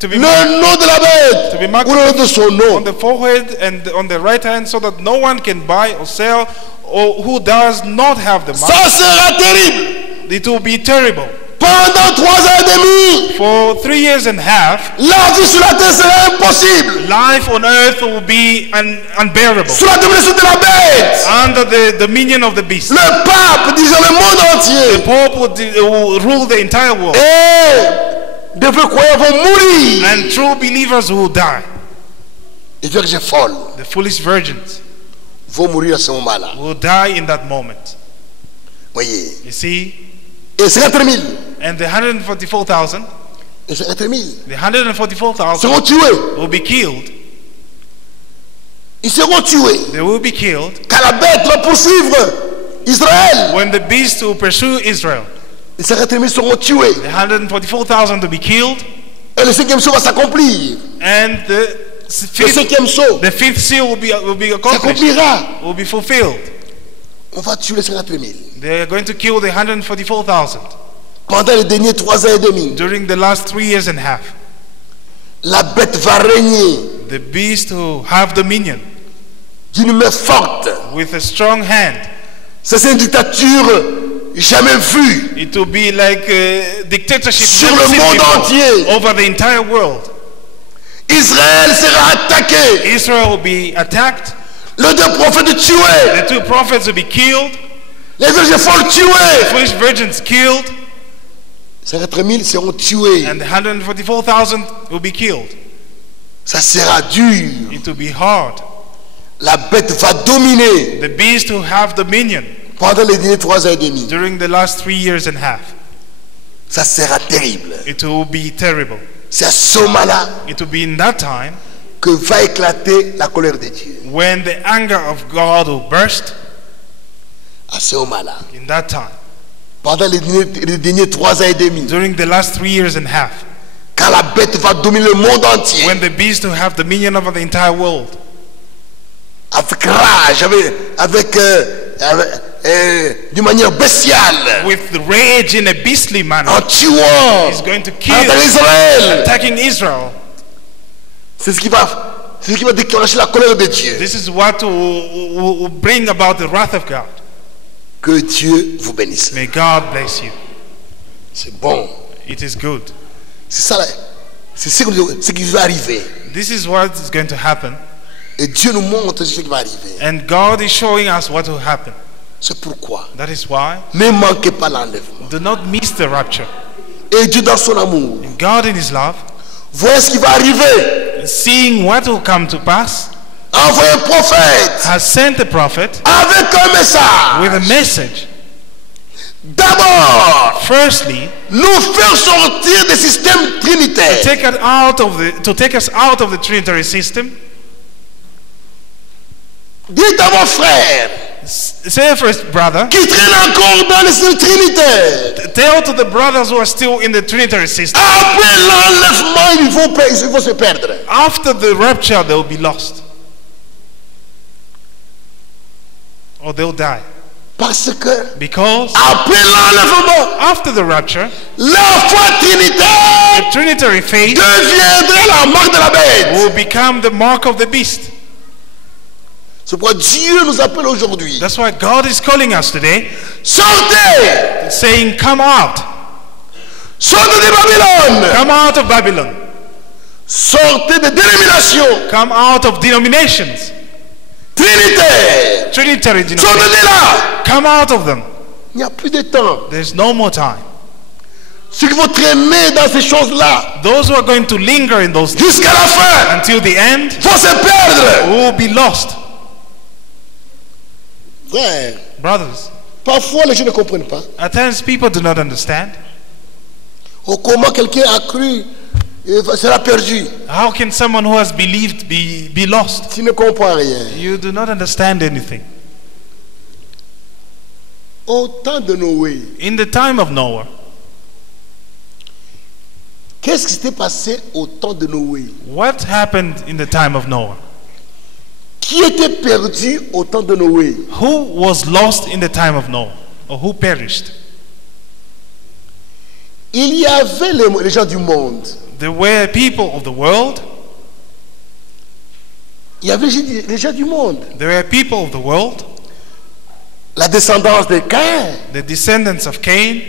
to be le nom de la bête to be marked ou le nom de son on nom. the forehead and on the right hand, so that no one can buy or sell, or who does not have the mark. Ça sera terrible. It will be terrible. Pendant 3 ans et demi, For 3 years and a half, la vie sur la terre sera impossible. life on earth will be unbearable Sous la domination de la bête, under the dominion of the beast. le pape disant le monde The entier. Pope will rule the entire world, Et de vrais croyants vont mourir. and true believers will die. Les vierges folles The foolish virgins vont mourir à ce moment-là. will die in that moment. Voyez. You see, Et 50 000, and the 144,000, et 50 000 the 144,000 seront tués. will be killed. Ils seront tués. They will be killed Car la bête va poursuivre Israël. when the beast will pursue Israel. Les 50 000 seront tués. The 144,000 to be killed, Et le 5e saut va s'accomplir. and Le fifth 5e saut the fifth seal will be accomplished, s'accomplira. will be fulfilled. On va tuer les 50 000. They are going to kill the 144,000. pendant les derniers 3 ans et demi, during the last 3 years and a half, la bête va régner the beast who have dominion d'une main forte. with a strong hand. Ça, c'est une dictature jamais vue It will be like a dictatorship sur never le seen monde before, entier. over the entire world. Israël sera attaqué. Israel will be attacked. Les 2 prophètes tués. The 2 prophets will be killed. Les virgins folles tuées. Foolish virgins killed. 54 000 seront tués. And 144,000 will be killed. Ça sera dur. It will be hard. La bête va dominer The beast will have dominion pendant les derniers 3 ans et demi. during the last 3 years and a half. Ça sera terrible. It will be terrible. C'est à ce moment-là It will be in that time que va éclater la colère de Dieu. when the anger of God will burst. À ce moment-là. In that time, Pendant les derniers 3 ans et demi. during the last 3 years and a half, Quand la bête va dominer le monde entier. when the beast will have dominion over the entire world, Avec rage, d'une manière bestiale. with rage in a beastly manner, En tuant. he's going to En kill, attaquant Israël. attacking Israel. C'est ce qui va déclencher la colère de Dieu. This is what will bring about the wrath of God. Que Dieu vous bénisse. May God bless you. C'est bon. It is good. C'est ça, c'est ce qui va arriver. This is what is going to happen. Et Dieu nous montre ce qui va arriver. And God is showing us what will happen. C'est pourquoi That is why ne manquez pas l'enlèvement. do not miss the rapture. Et Dieu dans son amour, And God in his love, voyez ce qui va arriver. seeing what will come to pass, Envoie un prophète has sent a prophet avec un message. with a message. D'abord, Firstly, nous faire sortir des systèmes trinitaires. to take us out of the Trinitary system. Dites à vos frères Say first, brother, qui traînent encore dans les systèmes trinitaires. tell to the brothers who are still in the Trinitary system. Après l'enlèvement, il faut se perdre. After the rapture, they will be lost. Or they'll die. Parce que Because après l'enlèvement, after the rapture, la foi trinitaire the Trinitary faith deviendrait la marque de la bête. will become the mark of the beast. C'est pourquoi Dieu nous appelle aujourd'hui. That's why God is calling us today, Sortez! saying, come out. Sortez de Babylone! Come out of Babylon. Sortez des dénominations Come out of denominations. trinitaires! Trinitary Sortez denominations. de là! Come out of them. Il n'y a plus de temps. There's no more time. Ceux qui vont traîner dans ces choses-là Those who are going to linger in those things jusqu'à la fin until the end vont se perdre. will be lost. Frère, Brothers, parfois les gens ne comprennent pas. at times people do not understand. Oh, comment quelqu'un a cru et sera perdu. How can someone who has believed be lost? Tu ne comprends rien. You do not understand anything. Au temps de Noé, In the time of Noah, qu'est-ce qui s'était passé au temps de Noé? what happened in the time of Noah? Qui était perdu au temps de Noé? Who was lost in the time of Noah? Or who perished? Il y avait les gens du monde. There were people of the world. Il y avait les gens du monde. There were people of the world. La descendance de Caïn The descendants of Cain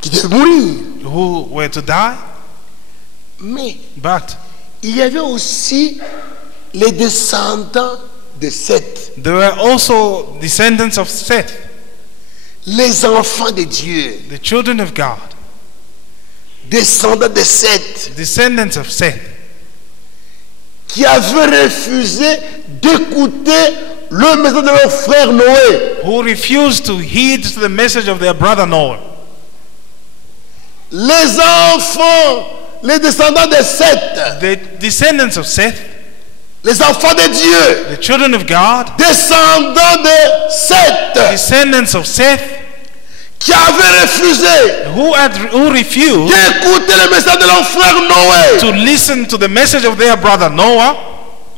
qui devait mourir. who were to die. Mais But il y avait aussi les descendants de Seth. there were also descendants of Seth, Les enfants de Dieu. the children of God. Descendants de Seth. Descendants of Seth, Qui avaient refusé d'écouter le message de leur frère Noé. who refused to heed to the message of their brother Noah. Les enfants, les descendants de Seth, The descendants of Seth, les enfants de Dieu, the children of God, descendants de Seth, descendants of Seth, qui avaient refusé who refused d'écouter le message de leur frère Noé. to listen to the message of their brother Noah,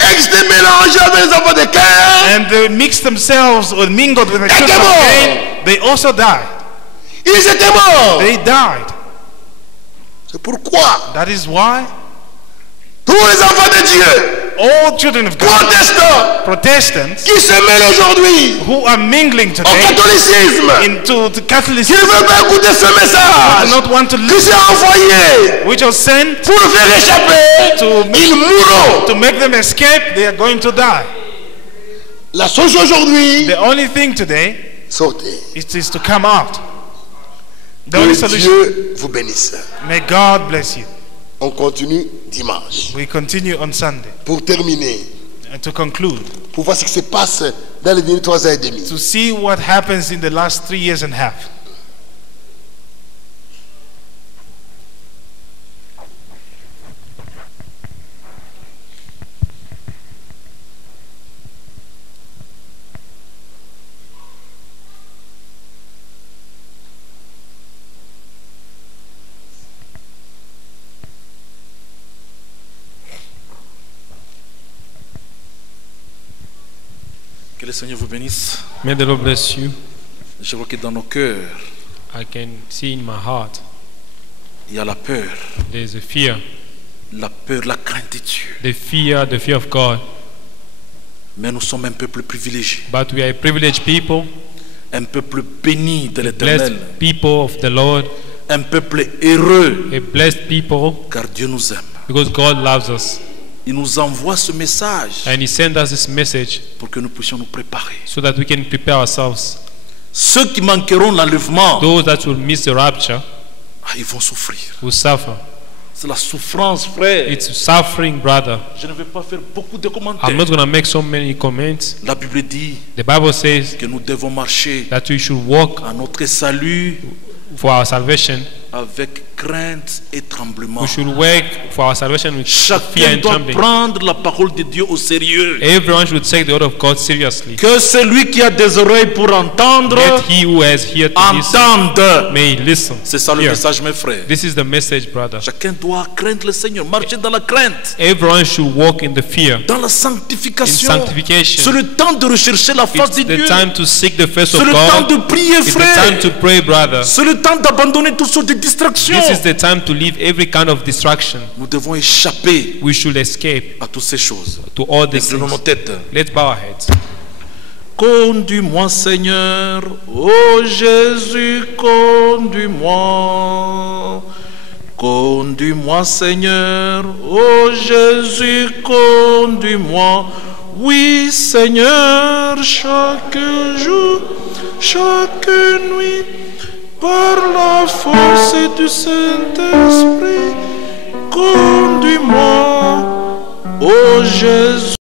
Et qui s'étaient mélangés avec les enfants de Caïn. and they mixed themselves or mingled with the children of Cain, they also died. Ils étaient morts. They died. C'est pourquoi That is why tous les enfants de Dieu, all children of God, protestants, Protestants, qui se mêlent aujourd'hui who are mingling au today catholicisme, into the qui Catholicism, ne veulent pas écouter ce do message, not want to qui listen, s'est envoyé which are sent pour le faire échapper, ils mourront. to make them escape, they are going to die. La seule chose aujourd'hui, The only thing today sortez. is to come out. The Que only solution. Dieu vous bénisse. May God bless you. On continue dimanche. We continue on Sunday. Pour terminer, And to conclude, pour voir ce qui se passe dans les derniers 3 ans et demi. to see what happens in the last 3 years and a half. Que le Seigneur vous bénisse. May the Lord bless you. Je vois que dans nos cœurs, I can see in my heart il y a la peur, there's a fear, la crainte de Dieu. the fear of God. Mais nous sommes un peuple privilégié, But we are a privileged people, un peuple béni de blessed l'Éternel, people of the Lord, un peuple heureux, a blessed people car Dieu nous aime. because God loves us. Il nous envoie ce message And He sent us this message pour que nous puissions nous préparer. so that we can prepare ourselves. Ceux qui manqueront l'enlèvement, Those that will miss the rapture ils vont souffrir. will suffer. C'est la souffrance, frère. It's suffering, brother. Je ne vais pas faire beaucoup de I'm commentaires. not going to make so many comments. La Bible dit The Bible says que nous devons marcher that we should walk à notre salut for our salvation. avec crainte et tremblement. We should work for our salvation with fear Chacun and doit trembling. prendre la parole de Dieu au sérieux. Everyone should take the word of God seriously. Que celui qui a des oreilles pour entendre, Let he who has ear to listen entende. may listen. C'est ça le Hear. message, mes frères. This is the message, brother. Chacun doit craindre le Seigneur, marcher dans la crainte, Everyone should walk in the fear, dans la in sanctification. sanctification. C'est le temps de rechercher la face It's de Dieu. the time to seek the face C'est of le temps God. de prier, It's the frère. time to pray, brother. C'est le temps d'abandonner toutes sortes de distractions. This is the time to leave every kind of distraction. Nous devons échapper We should escape à toutes ces choses. to all these Inclinons nos things. têtes. Let's bow our heads. Conduis-moi, Seigneur, ô Jésus, conduis-moi. Conduis-moi, Seigneur, ô Jésus, conduis-moi. Oui, Seigneur, chaque jour, chaque nuit, par la force du Saint-Esprit, conduis-moi, ô Jésus.